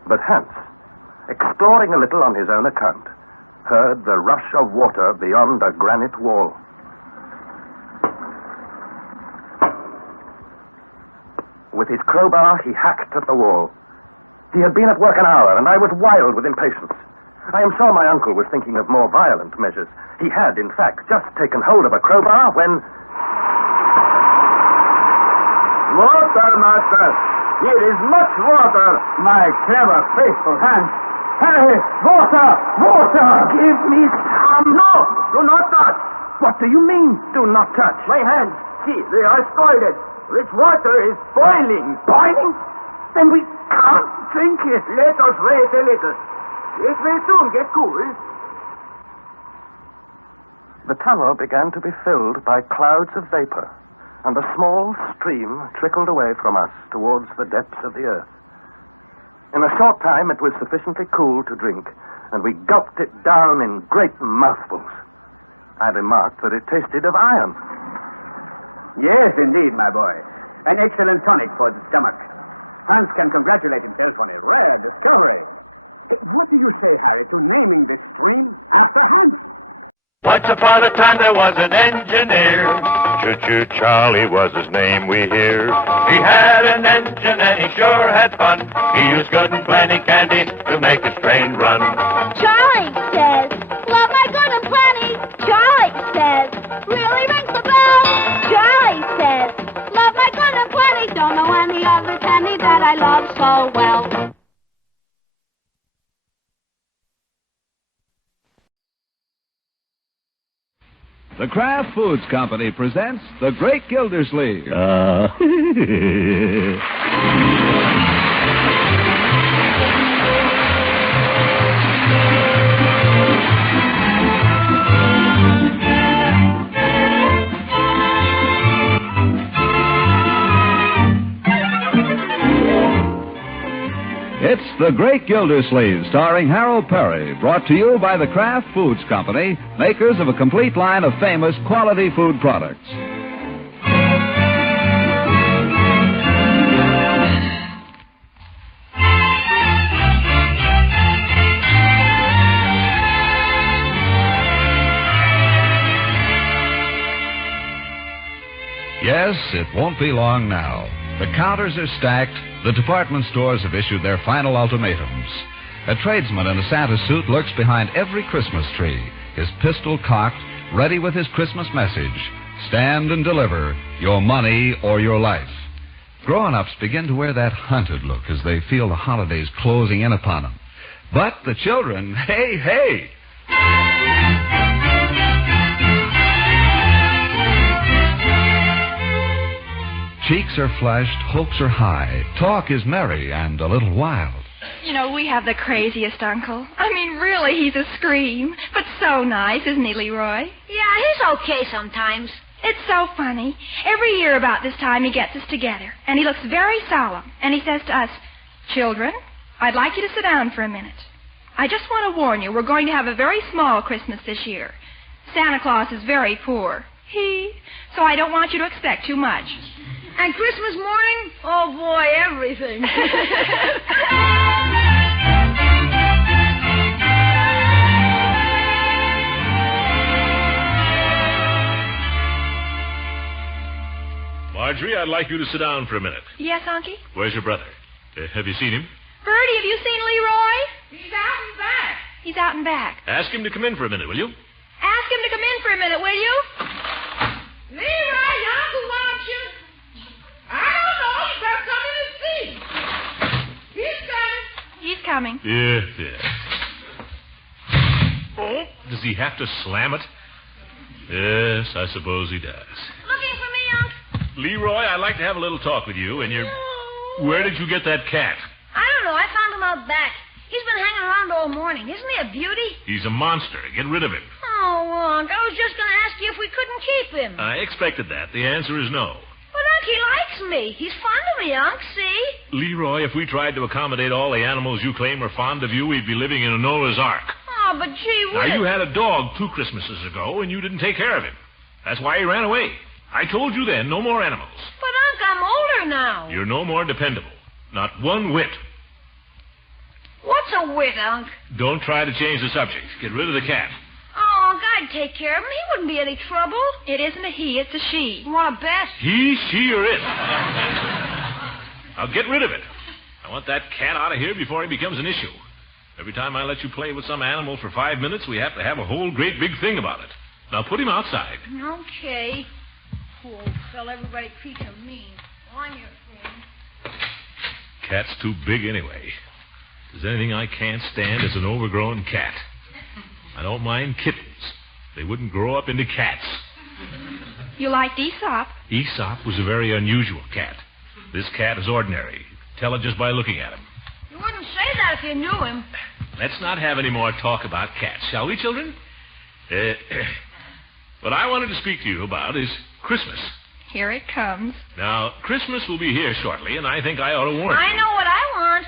But Hans, exploring a little on his own account, heard the rush of water beyond a granite wall. With his crowbar, he hacked at the wall. He had been at work an hour, and I was wild with impatience. I am sure my uncle was thinking of more violent measures. He had, in fact, just taken hold of a crowbar when... Water, master! Here is much water! My clever, faithful Hans. Harry, water! Water! Give me some! No! Do not touch! What do you mean, do not touch? My hands! See, they are scalded! This water is boiling! Boiling? Then we can't drink it. Let us wait a little. It will soon get cool. The tunnel began to be filled by clouds of vapor, and a small stream trickled away from us towards the depths of the earth. In a short time, it was sufficiently cool to drink, and we gulped it down in great mouthfuls. I remarked that it tasted of iron. Yes, indeed, my boy. An excellent tonic for the stomach. Hans can congratulate himself on a rare discovery. What do you say, Harry, to naming this stream after Hans? Once upon a time there was an engineer. Choo-choo Charlie was his name, we hear. He had an engine and he sure had fun. He used good and plenty candy to make his train run. Charlie says, Really rings the bell. Charlie says, love my good and plenty. Don't know any other penny that I love so well. The Kraft Foods Company presents The Great Gildersleeve. It's The Great Gildersleeve, starring Harold Perry, brought to you by the Kraft Foods Company, makers of a complete line of famous quality food products. Yes, it won't be long now. The counters are stacked. The department stores have issued their final ultimatums. A tradesman in a Santa suit lurks behind every Christmas tree, his pistol cocked, ready with his Christmas message. Stand and deliver, your money or your life. Grown-ups begin to wear that hunted look as they feel the holidays closing in upon them. But the children, hey, hey! Cheeks are flushed, hopes are high, talk is merry and a little wild. You know, we have the craziest uncle. I mean, really, he's a scream. But so nice, isn't he, Leroy? Yeah, he's okay sometimes. It's so funny. Every year about this time he gets us together, and he looks very solemn, and he says to us, "Children, I'd like you to sit down for a minute. I just want to warn you, we're going to have a very small Christmas this year. Santa Claus is very poor. So I don't want you to expect too much." And Christmas morning? Oh, boy, everything. Marjorie, I'd like you to sit down for a minute. Yes, Unky? Where's your brother? Have you seen him? Bertie, have you seen Leroy? He's out and back. He's out and back. Ask him to come in for a minute, will you? Ask him to come in for a minute, will you? Leroy, your uncle wants you. I don't know. You better come in and see. He's coming. He's coming. Yeah. Oh, does he have to slam it? Yes, I suppose he does. Looking for me, Unc? Leroy, I'd like to have a little talk with you, and Where did you get that cat? I don't know. I found him out back. He's been hanging around all morning. Isn't he a beauty? He's a monster. Get rid of him. Oh, Unc, I was just going to ask you if we couldn't keep him. I expected that. The answer is no. But, Unc, he likes me. He's fond of me, Unc, see? Leroy, if we tried to accommodate all the animals you claim are fond of you, we'd be living in a Noah's Ark. Oh, but gee whiz. Now, you had a dog 2 Christmases ago, and you didn't take care of him. That's why he ran away. I told you then, no more animals. But, Unc, I'm older now. You're no more dependable. Not one whit. What's a wit, Unc? Don't try to change the subject. Get rid of the cat. Oh, Unc, I'd take care of him. He wouldn't be any trouble. It isn't a he, it's a she. You want to bet? He, she, or it. Now get rid of it. I want that cat out of here before he becomes an issue. Every time I let you play with some animal for 5 minutes, we have to have a whole great big thing about it. Now put him outside. Okay. Poor old fella, everybody treats him mean. I'm your friend. Cat's too big anyway. If there's anything I can't stand, it's an overgrown cat. I don't mind kittens. They wouldn't grow up into cats. You liked Aesop. Aesop was a very unusual cat. This cat is ordinary. Tell it just by looking at him. You wouldn't say that if you knew him. Let's not have any more talk about cats, shall we, children? What I wanted to speak to you about is Christmas. Here it comes. Now, Christmas will be here shortly, and I think I ought to warn you. I know what I want.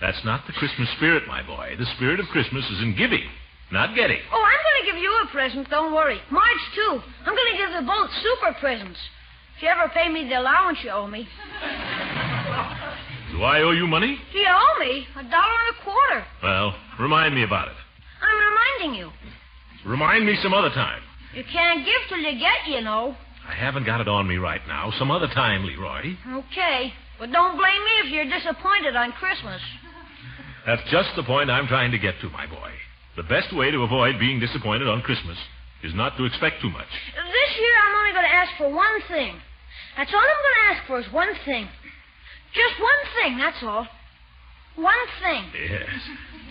That's not the Christmas spirit, my boy. The spirit of Christmas is in giving, not getting. Oh, I'm going to give you a present, don't worry. Marge, too. I'm going to give them both super presents. If you ever pay me the allowance you owe me. Do I owe you money? Do you owe me? $1.25. Well, remind me about it. I'm reminding you. Remind me some other time. You can't give till you get, you know. I haven't got it on me right now. Some other time, Leroy. Okay. But don't blame me if you're disappointed on Christmas. That's just the point I'm trying to get to, my boy. The best way to avoid being disappointed on Christmas is not to expect too much. This ask for one thing. That's all I'm going to ask for is one thing. Just one thing, that's all. One thing. Yes.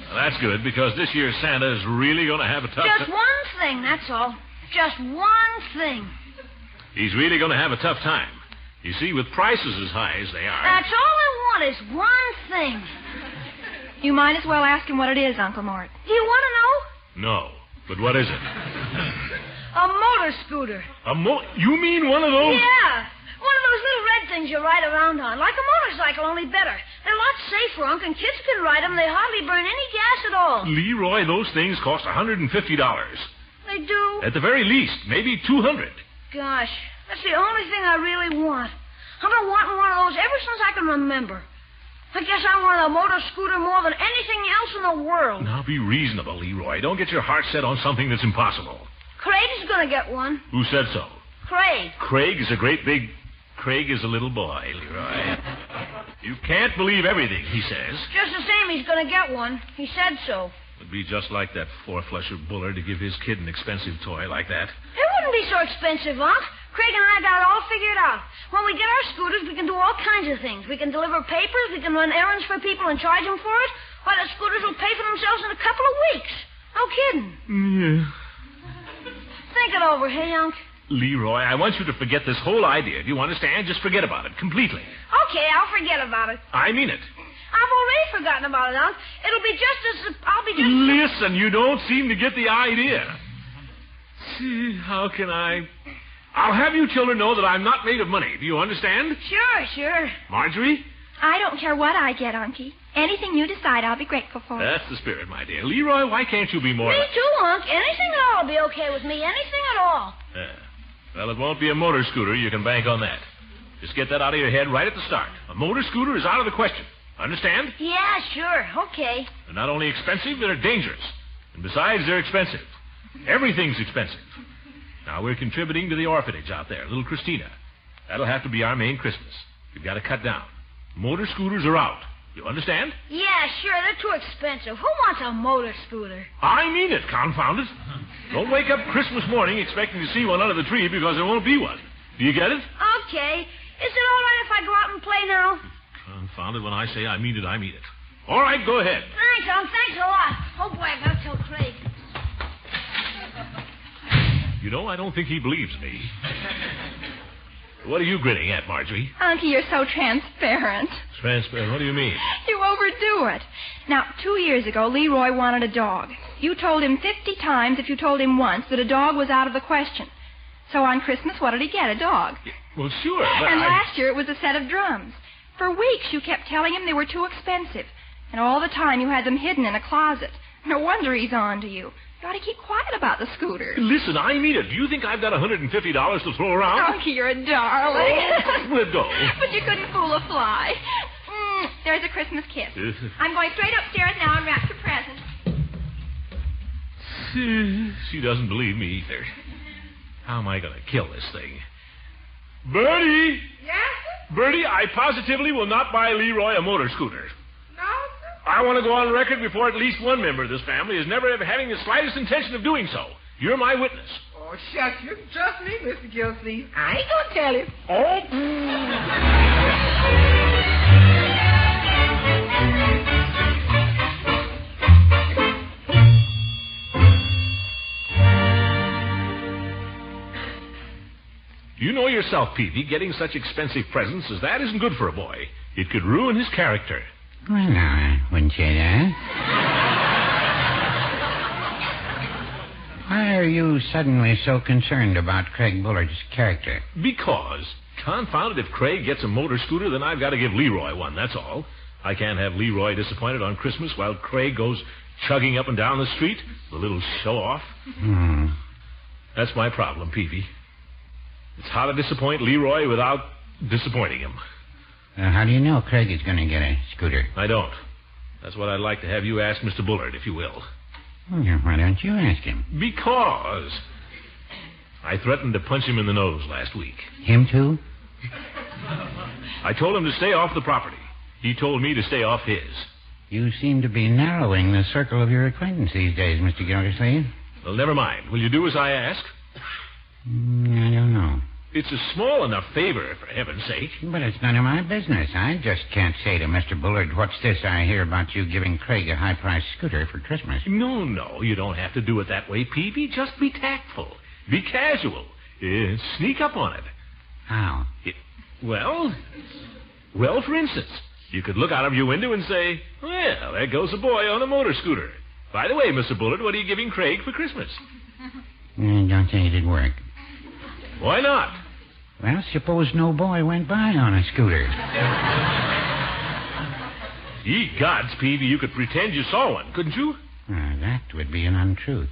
Well, that's good, because this year Santa is really going to have a tough Just one thing, that's all. Just one thing. He's really going to have a tough time. You see, with prices as high as they are... That's all I want is one thing. You might as well ask him what it is, Uncle Mort. Do you want to know? No. But what is it? A motor scooter. You mean one of those? Yeah. One of those little red things you ride around on. Like a motorcycle, only better. They're a lot safer, Unc, and kids can ride them. They hardly burn any gas at all. Leroy, those things cost $150. They do? At the very least, maybe $200. Gosh, that's the only thing I really want. I've been wanting one of those ever since I can remember. I guess I want a motor scooter more than anything else in the world. Now, be reasonable, Leroy. Don't get your heart set on something that's impossible. Craig is going to get one. Who said so? Craig. Craig is a great big... Craig is a little boy, Leroy. You can't believe everything he says. Just the same, he's going to get one. He said so. It'd be just like that four-flusher Bullard to give his kid an expensive toy like that. It wouldn't be so expensive, Unc. Craig and I got it all figured out. When we get our scooters, we can do all kinds of things. We can deliver papers, we can run errands for people and charge them for it. Why, the scooters will pay for themselves in a couple of weeks. No kidding. Yeah. Think it over, hey, Unc? Leroy, I want you to forget this whole idea. Do you understand? Just forget about it completely. Okay, I'll forget about it. I mean it. I've already forgotten about it, Unc. It'll be just as... I'll be just... Listen, you don't seem to get the idea. See, how can I... I'll have you children know that I'm not made of money. Do you understand? Sure. Marjorie? I don't care what I get, Unky. Anything you decide, I'll be grateful for. That's the spirit, my dear. Leroy, why can't you be more... Me too, Unc. Anything at all will be okay with me. Anything at all. Well, it won't be a motor scooter. You can bank on that. Just get that out of your head right at the start. A motor scooter is out of the question. Understand? Yeah, sure. Okay. They're not only expensive, they're dangerous. And besides, they're expensive. Everything's expensive. Now, we're contributing to the orphanage out there, little Christina. That'll have to be our main Christmas. We've got to cut down. Motor scooters are out. You understand? Yeah, sure. They're too expensive. Who wants a motor scooter? I mean it, confound it. Don't wake up Christmas morning expecting to see one under the tree because there won't be one. Do you get it? Okay. Is it all right if I go out and play now? Confound it, when I say I mean it, I mean it. All right, go ahead. Thanks, Unc. Thanks a lot. Oh, boy, I gotta tell Craig. You know, I don't think he believes me. What are you grinning at, Marjorie? Unky, you're so transparent. Transparent? What do you mean? You overdo it. Now, 2 years ago, Leroy wanted a dog. You told him 50 times, if you told him once, that a dog was out of the question. So on Christmas, what did he get? A dog. Well, sure, but And last year, it was a set of drums. For weeks, you kept telling him they were too expensive. And all the time, you had them hidden in a closet. No wonder he's on to you. You ought to keep quiet about the scooter. Listen, I mean it. Do you think I've got $150 to throw around? Unky, you're a darling. Oh, let go. But you couldn't fool a fly. There's a Christmas kiss. I'm going straight upstairs now and wrap the present. She doesn't believe me either. How am I going to kill this thing? Bertie! Yes? Bertie, I positively will not buy Leroy a motor scooter. No, sir? I want to go on record before at least one member of this family is never ever having the slightest intention of doing so. You're my witness. Oh, shucks. You can trust me, Mr. Gilsleeve. I ain't going to tell him. Oh. You know yourself, Peavy, getting such expensive presents as that isn't good for a boy. It could ruin his character. Well, no, I wouldn't say that. Why are you suddenly so concerned about Craig Bullard's character? Because, confound it, if Craig gets a motor scooter, then I've got to give Leroy one, that's all. I can't have Leroy disappointed on Christmas while Craig goes chugging up and down the street, the little show-off. That's my problem, Peavy. It's how to disappoint Leroy without disappointing him. How do you know Craig is going to get a scooter? I don't. That's what I'd like to have you ask Mr. Bullard, if you will. Well, why don't you ask him? Because I threatened to punch him in the nose last week. Him too? I told him to stay off the property. He told me to stay off his. You seem to be narrowing the circle of your acquaintance these days, Mr. Gildersleeve. Well, never mind. Will you do as I ask? I don't know. It's a small enough favor, for heaven's sake. But it's none of my business. I just can't say to Mr. Bullard, what's this I hear about you giving Craig a high-priced scooter for Christmas? No, you don't have to do it that way, Peavy. Just be tactful. Be casual. Sneak up on it. How? Well, for instance, you could look out of your window and say, well, there goes a boy on a motor scooter. By the way, Mr. Bullard, what are you giving Craig for Christmas? Don't think it'd work. Why not? Well, suppose no boy went by on a scooter. Ye gods, Peavy, you could pretend you saw one, couldn't you? That would be an untruth.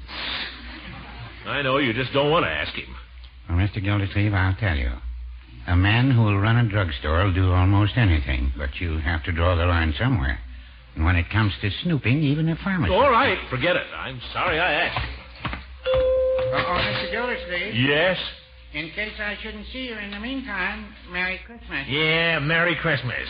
I know, you just don't want to ask him. Well, Mr. Gildersleeve, I'll tell you. A man who will run a drugstore will do almost anything, but you have to draw the line somewhere. And when it comes to snooping, even a pharmacist... All right, forget it. I'm sorry I asked. Mr. Gildersleeve? Yes? In case I shouldn't see you in the meantime, Merry Christmas. Yeah, Merry Christmas.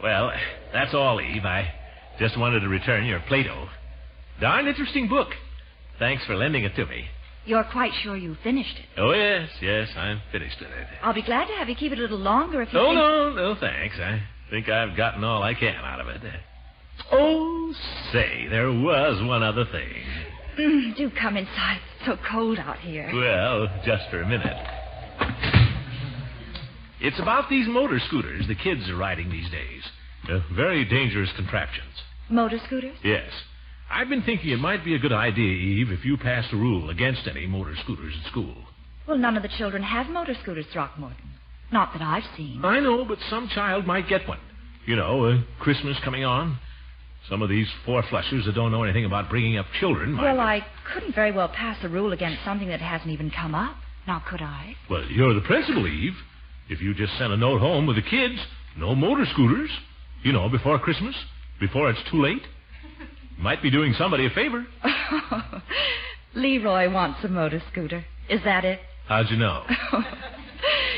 Well, that's all, Eve. I just wanted to return your Plato. Darn interesting book. Thanks for lending it to me. You're quite sure you finished it? Oh, yes, I'm finished with it. I'll be glad to have you keep it a little longer if you think... No, thanks. I think I've gotten all I can out of it. Oh, say, there was one other thing. Do come inside. It's so cold out here. Well, just for a minute. It's about these motor scooters the kids are riding these days. Very dangerous contraptions. Motor scooters? Yes. I've been thinking it might be a good idea, Eve, if you passed a rule against any motor scooters at school. Well, none of the children have motor scooters, Throckmorton. Not that I've seen. I know, but some child might get one. You know, Christmas coming on. Some of these four-flushers that don't know anything about bringing up children might... Well, I couldn't very well pass a rule against something that hasn't even come up. Now, could I? Well, you're the principal, Eve. If you just send a note home with the kids, no motor scooters. You know, before Christmas, before it's too late. Might be doing somebody a favor. Leroy wants a motor scooter. Is that it? How'd you know?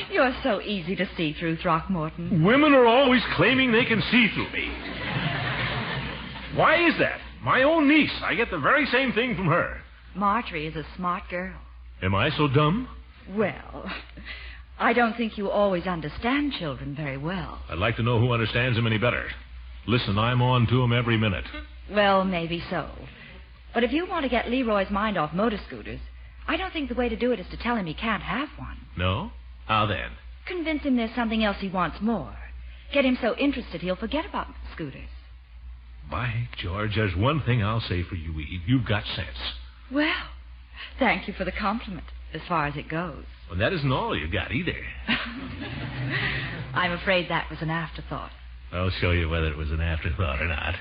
You're so easy to see through, Throckmorton. Women are always claiming they can see through me. Why is that? My own niece. I get the very same thing from her. Marjorie is a smart girl. Am I so dumb? Well, I don't think you always understand children very well. I'd like to know who understands them any better. Listen, I'm on to them every minute. Well, maybe so. But if you want to get Leroy's mind off motor scooters, I don't think the way to do it is to tell him he can't have one. No? How then? Convince him there's something else he wants more. Get him so interested he'll forget about scooters. By George, there's one thing I'll say for you, Eve. You've got sense. Well, thank you for the compliment, as far as it goes. Well, that isn't all you got either. I'm afraid that was an afterthought. I'll show you whether it was an afterthought or not.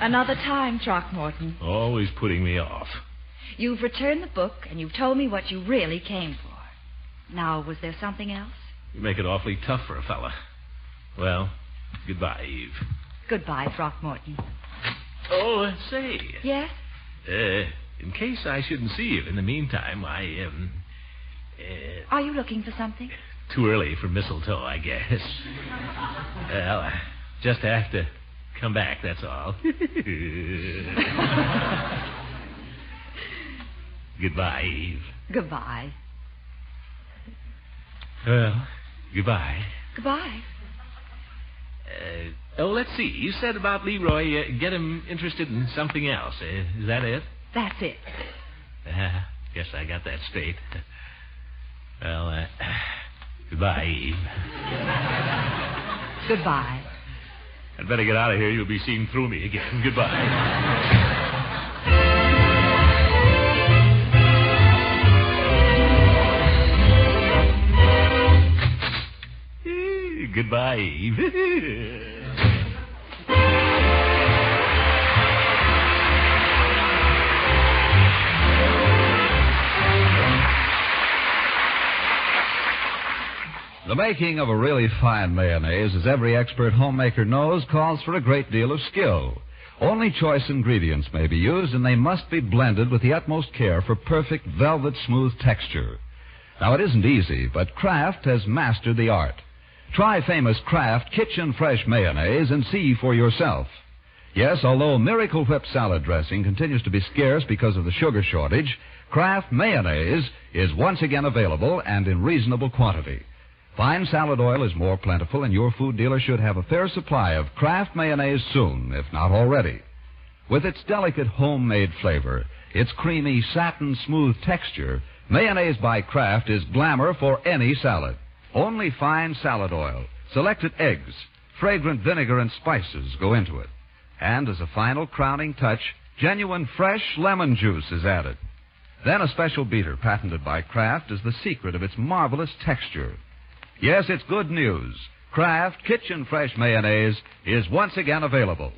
Another time, Throckmorton. Always putting me off. You've returned the book, and you've told me what you really came for. Now, was there something else? You make it awfully tough for a fella. Well, goodbye, Eve. Goodbye, Throckmorton. Oh, say. Yes? In case I shouldn't see you in the meantime, Are you looking for something? Too early for mistletoe, I guess. Well, I just have to come back, that's all. Goodbye, Eve. Goodbye. Well, goodbye. Goodbye. Let's see. You said about Leroy, get him interested in something else. Is that it? That's it. Guess I got that straight. Well, goodbye, Eve. Goodbye. I'd better get out of here. You'll be seeing through me again. Goodbye. Goodbye, Eve. The making of a really fine mayonnaise, as every expert homemaker knows, calls for a great deal of skill. Only choice ingredients may be used, and they must be blended with the utmost care for perfect velvet-smooth texture. Now, it isn't easy, but Kraft has mastered the art. Try famous Kraft Kitchen Fresh Mayonnaise and see for yourself. Yes, although Miracle Whip salad dressing continues to be scarce because of the sugar shortage, Kraft Mayonnaise is once again available and in reasonable quantity. Fine salad oil is more plentiful, and your food dealer should have a fair supply of Kraft Mayonnaise soon, if not already. With its delicate homemade flavor, its creamy, satin-smooth texture, Mayonnaise by Kraft is glamour for any salad. Only fine salad oil, selected eggs, fragrant vinegar, and spices go into it. And as a final crowning touch, genuine fresh lemon juice is added. Then a special beater patented by Kraft is the secret of its marvelous texture. Yes, it's good news. Kraft Kitchen Fresh Mayonnaise is once again available.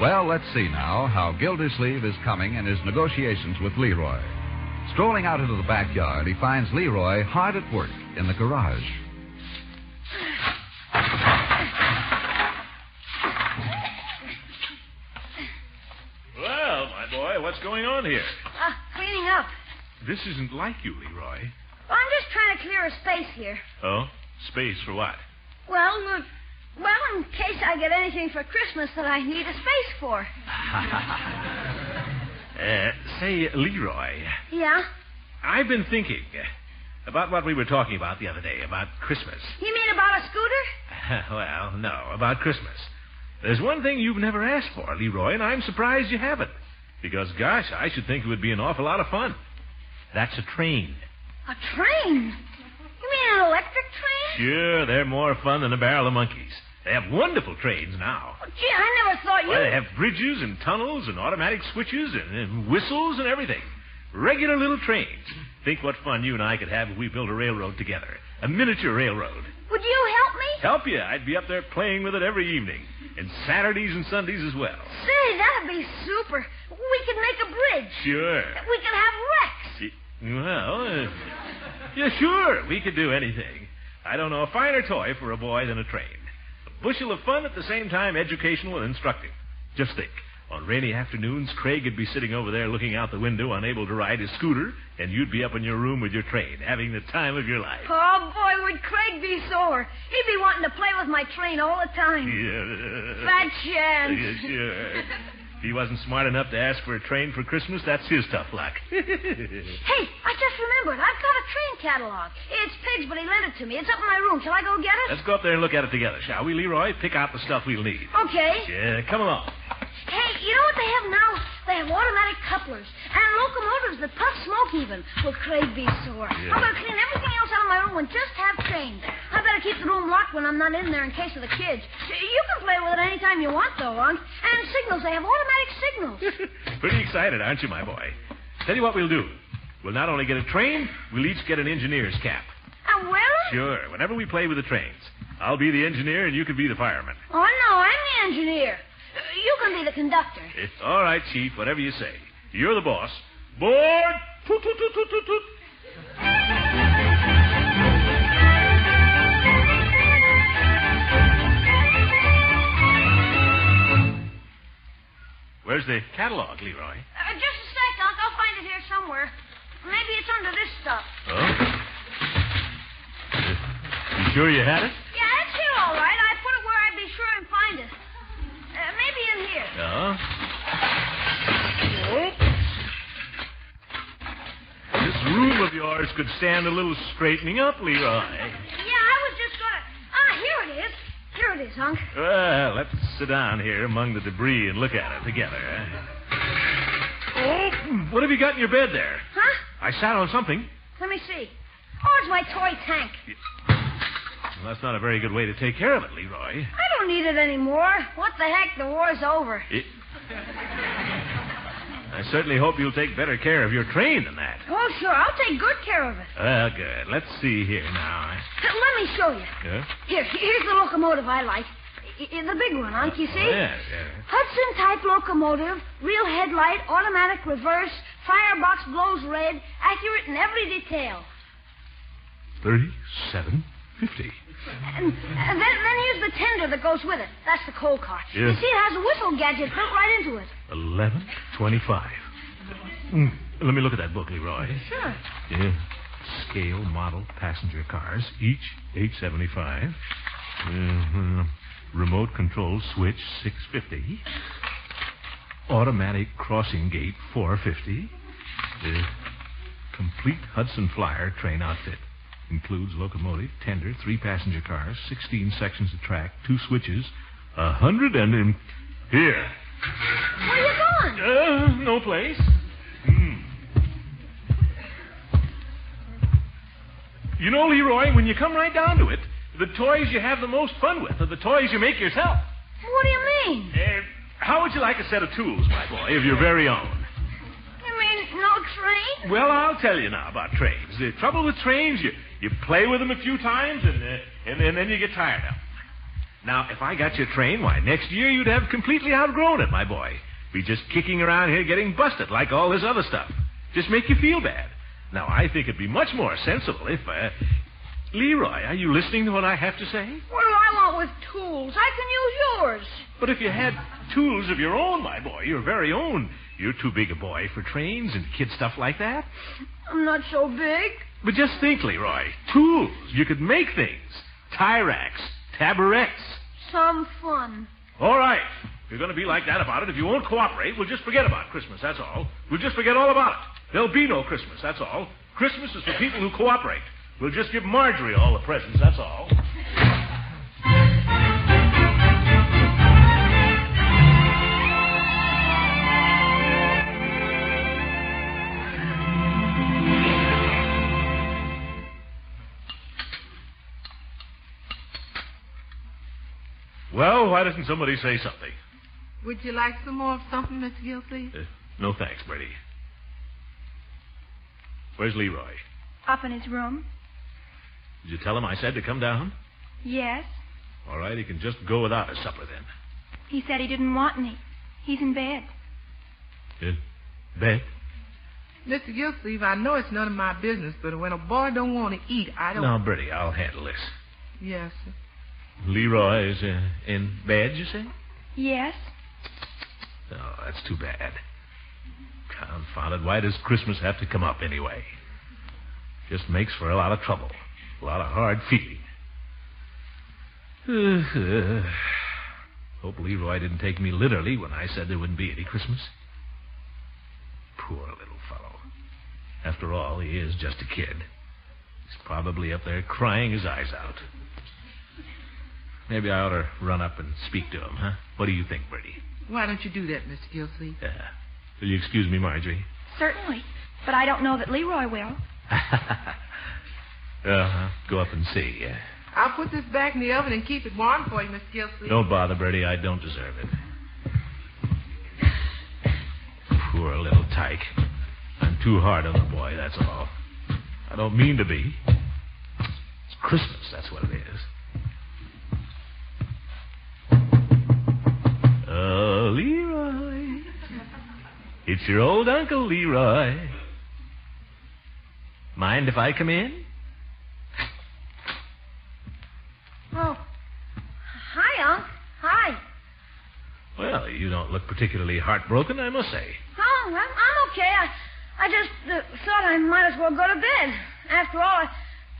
Well, let's see now how Gildersleeve is coming in his negotiations with Leroy. Strolling out into the backyard, he finds Leroy hard at work in the garage. Well, my boy, what's going on here? Cleaning up. This isn't like you, Leroy. I'm just trying to clear a space here. Oh? Space for what? Well, in case I get anything for Christmas that I need a space for. Say, Leroy. Yeah? I've been thinking about what we were talking about the other day, about Christmas. You mean about a scooter? Well, no, about Christmas. There's one thing you've never asked for, Leroy, and I'm surprised you haven't. Because, gosh, I should think it would be an awful lot of fun. That's a train. A train? You mean an electric train? Sure, they're more fun than a barrel of monkeys. They have wonderful trains now. Oh, gee, I never thought you... Well, they have bridges and tunnels and automatic switches and whistles and everything. Regular little trains. Think what fun you and I could have if we built a railroad together. A miniature railroad. Would you help me? Help you? I'd be up there playing with it every evening. And Saturdays and Sundays as well. Say, that'd be super. We could make a bridge. Sure. We could have wrecks. Well, yeah, sure. We could do anything. I don't know a finer toy for a boy than a train. A bushel of fun at the same time educational and instructive. Just think. On rainy afternoons, Craig would be sitting over there looking out the window, unable to ride his scooter, and you'd be up in your room with your train, having the time of your life. Oh, boy, would Craig be sore. He'd be wanting to play with my train all the time. Yeah. Fat chance. Yeah, sure. If he wasn't smart enough to ask for a train for Christmas, that's his tough luck. Hey, I just remembered. I've got a train catalog. It's Pig's, but he lent it to me. It's up in my room. Shall I go get it? Let's go up there and look at it together, shall we, Leroy? Pick out the stuff we'll need. Okay. Yeah, come along. Hey, you know what they have now? They have automatic couplers and locomotives that puff smoke even. Will Craig be sore? Yeah. I'm going to clean everything else out of my room and just have trains. I better keep the room locked when I'm not in there in case of the kids. You can play with it any time you want, though, Unc. And signals. They have automatic signals. Pretty excited, aren't you, my boy? Tell you what we'll do. We'll not only get a train, we'll each get an engineer's cap. A will? Sure. Whenever we play with the trains, I'll be the engineer and you can be the fireman. Oh, no, I'm the engineer. You can be the conductor. It's all right, Chief, whatever you say. You're the boss. Board! Toot, toot, toot, toot, toot, toot. Where's the catalog, Leroy? Just a sec, Unc. I'll find it here somewhere. Maybe it's under this stuff. Oh? You sure you had it? Yeah, it's here all right. I put it where I'd be sure and find it. Maybe in here. Oh? This room of yours could stand a little straightening up, Leroy. Yeah, I was just gonna... here it is. Here it is, Unc. Well, let's sit down here among the debris and look at it together. Oh, what have you got in your bed there? Huh? I sat on something. Let me see. Oh, it's my toy tank. Well, that's not a very good way to take care of it, Leroy. I don't need it anymore. What the heck? The war's over. I certainly hope you'll take better care of your train than that. Oh, sure. I'll take good care of it. Well, good. Let's see here now. Let me show you. Yeah? Here's the locomotive I like. The big one, Unc, you see? Yeah. Hudson-type locomotive, real headlight, automatic reverse, firebox blows red, accurate in every detail. $37.50. And then use the tender that goes with it. That's the coal car. Yeah. You see, it has a whistle gadget built right into it. $11.25. Let me look at that book, Leroy. Sure. Yeah. Scale model passenger cars, each $8.75. Remote control switch, $6.50. Automatic crossing gate, $4.50. Complete Hudson Flyer train outfit. Includes locomotive, tender, 3 passenger cars, 16 sections of track, 2 switches, 100 and... Here. Where are you going? No place. You know, Leroy, when you come right down to it, the toys you have the most fun with are the toys you make yourself. What do you mean? How would you like a set of tools, my boy, of your very own? You mean no train? Well, I'll tell you now about trains. The trouble with trains, you play with them a few times, and then you get tired of them. Now, if I got you a train, why, next year you'd have completely outgrown it, my boy. Be just kicking around here getting busted like all this other stuff. Just make you feel bad. Now, I think it'd be much more sensible if... Leroy, are you listening to what I have to say? What do I want with tools? I can use yours. But if you had tools of your own, my boy, your very own, you're too big a boy for trains and kid stuff like that. I'm not so big. But just think, Leroy, tools. You could make things. Tie racks, tabourets. Some fun. All right. If you're going to be like that about it, if you won't cooperate, we'll just forget about Christmas, that's all. We'll just forget all about it. There'll be no Christmas, that's all. Christmas is for people who cooperate. We'll just give Marjorie all the presents, that's all. Well, why doesn't somebody say something? Would you like some more of something, Mr. Gilsey? No thanks, Bertie. Where's Leroy? Up in his room. Did you tell him I said to come down? Yes. All right, he can just go without his supper then. He said he didn't want any. He's in bed. In bed? Mr. Gilsey, I know it's none of my business, but when a boy don't want to eat, I don't... Now, Bertie, I'll handle this. Yes, sir. Leroy is in bed, you say? Yes. Oh, that's too bad. Confound it, why does Christmas have to come up anyway? Just makes for a lot of trouble. A lot of hard feeling. Hope Leroy didn't take me literally when I said there wouldn't be any Christmas. Poor little fellow. After all, he is just a kid. He's probably up there crying his eyes out. Maybe I ought to run up and speak to him, huh? What do you think, Bertie? Why don't you do that, Mr. Gilsey? Yeah. Will you excuse me, Marjorie? Certainly. But I don't know that Leroy will. Go up and see. I'll put this back in the oven and keep it warm for you, Mr. Gilsey. Don't bother, Bertie. I don't deserve it. Poor little tyke. I'm too hard on the boy, that's all. I don't mean to be. It's Christmas, that's what it is. Oh, Leroy. It's your old Uncle Leroy. Mind if I come in? Oh. Hi, Unc. Hi. Well, you don't look particularly heartbroken, I must say. Oh, I'm okay. I just thought I might as well go to bed. After all, I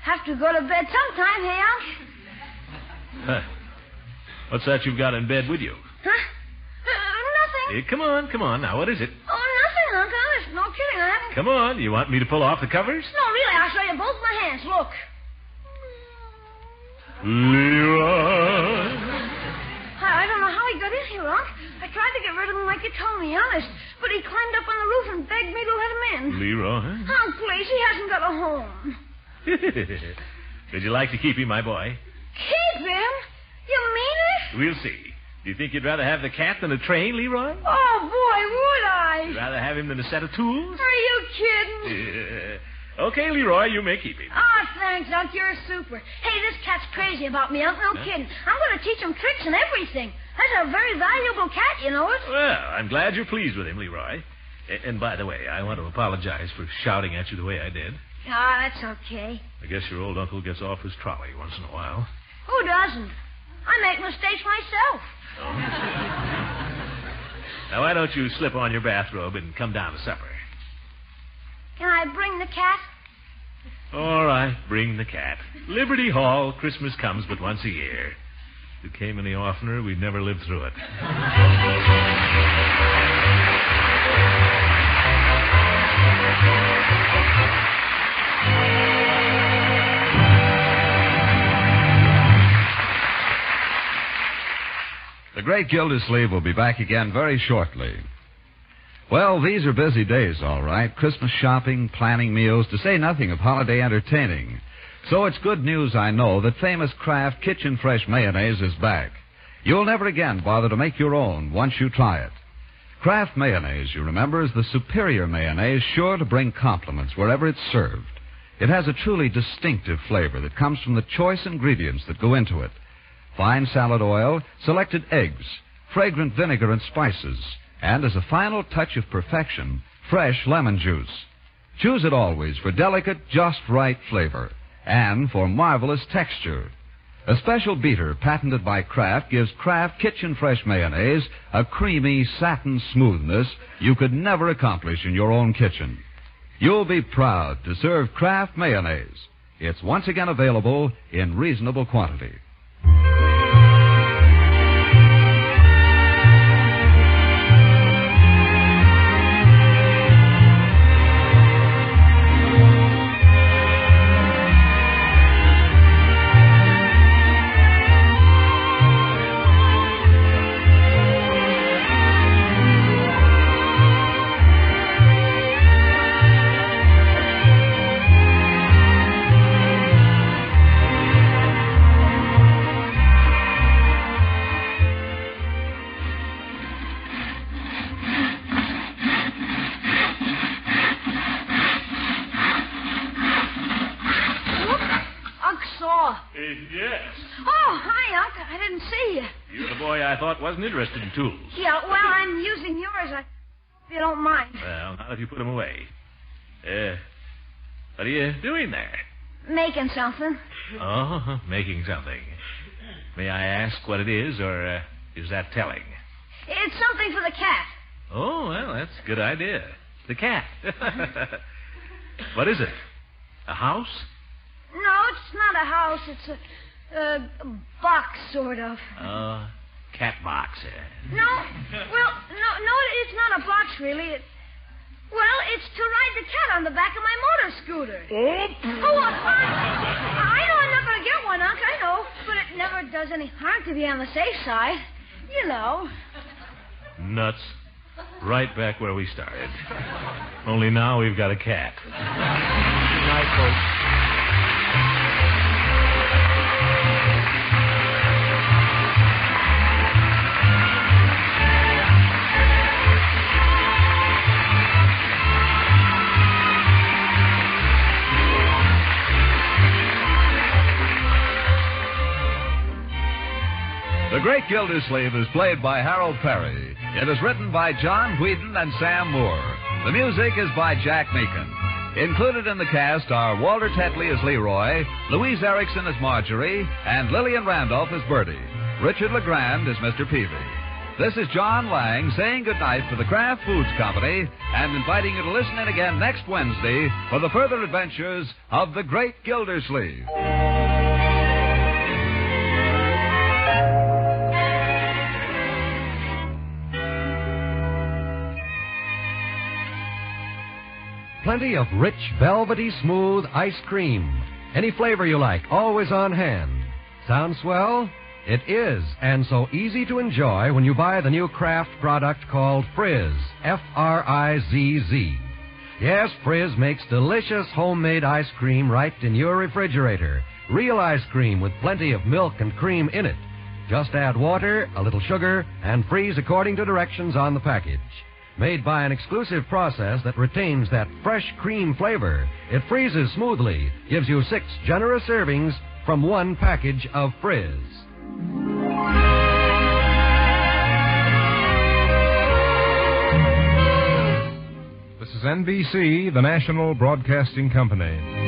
have to go to bed sometime, hey, Unc? Huh. What's that you've got in bed with you? Huh? Nothing. Hey, come on. Now, what is it? Oh, nothing, Unc. Honest. No kidding. I haven't... Come on. You want me to pull off the covers? No, really. I'll show you both my hands. Look. Leroy. I don't know how he got in here, Unc. I tried to get rid of him like you told me, honest. But he climbed up on the roof and begged me to let him in. Leroy? Oh, please. He hasn't got a home. Would you like to keep him, my boy? Keep him? You mean it? We'll see. Do you think you'd rather have the cat than a train, Leroy? Oh, boy, would I? You'd rather have him than a set of tools? Are you kidding? Okay, Leroy, you may keep him. Oh, thanks, Unc. You're a super. Hey, this cat's crazy about me, Unc. No kidding. I'm going to teach him tricks and everything. That's a very valuable cat, you know it? Well, I'm glad you're pleased with him, Leroy. And by the way, I want to apologize for shouting at you the way I did. Ah, that's okay. I guess your old uncle gets off his trolley once in a while. Who doesn't? I make mistakes myself. Now, why don't you slip on your bathrobe and come down to supper? Can I bring the cat? All right, bring the cat. Liberty Hall, Christmas comes but once a year. If it came any oftener, we'd never live through it. The Great Gildersleeve will be back again very shortly. Well, these are busy days, all right. Christmas shopping, planning meals, to say nothing of holiday entertaining. So it's good news, I know, that famous Kraft Kitchen Fresh Mayonnaise is back. You'll never again bother to make your own once you try it. Kraft Mayonnaise, you remember, is the superior mayonnaise sure to bring compliments wherever it's served. It has a truly distinctive flavor that comes from the choice ingredients that go into it. Fine salad oil, selected eggs, fragrant vinegar and spices, and as a final touch of perfection, fresh lemon juice. Choose it always for delicate, just right flavor and for marvelous texture. A special beater patented by Kraft gives Kraft Kitchen Fresh Mayonnaise a creamy satin smoothness you could never accomplish in your own kitchen. You'll be proud to serve Kraft Mayonnaise. It's once again available in reasonable quantity. Yes. Oh, hi, Unc. I didn't see you. You're the boy I thought wasn't interested in tools. Yeah, well, I'm using yours. If you don't mind. Well, not if you put them away. What are you doing there? Making something. Oh, making something. May I ask what it is, or is that telling? It's something for the cat. Oh, well, that's a good idea. The cat. What is it? A house? No, it's not a house. It's a box, sort of. Cat box. No, well, no, it's not a box, really. It's to ride the cat on the back of my motor scooter. I know I'm not going to get one, Unc, I know. But it never does any harm to be on the safe side. You know. Nuts. Right back where we started. Only now we've got a cat. Good night, folks. The Great Gildersleeve is played by Harold Perry. It is written by John Whedon and Sam Moore. The music is by Jack Meakin. Included in the cast are Walter Tetley as Leroy, Louise Erickson as Marjorie, and Lillian Randolph as Bertie. Richard LeGrand is Mr. Peavy. This is John Lang saying goodnight for the Kraft Foods Company and inviting you to listen in again next Wednesday for the further adventures of the Great Gildersleeve. Plenty of rich, velvety, smooth ice cream. Any flavor you like, always on hand. Sound swell? It is, and so easy to enjoy when you buy the new Kraft product called Frizz, F-R-I-Z-Z. Yes, Frizz makes delicious homemade ice cream right in your refrigerator. Real ice cream with plenty of milk and cream in it. Just add water, a little sugar, and freeze according to directions on the package. Made by an exclusive process that retains that fresh cream flavor, it freezes smoothly, gives you 6 generous servings from one package of Frizz. This is NBC, the national broadcasting company.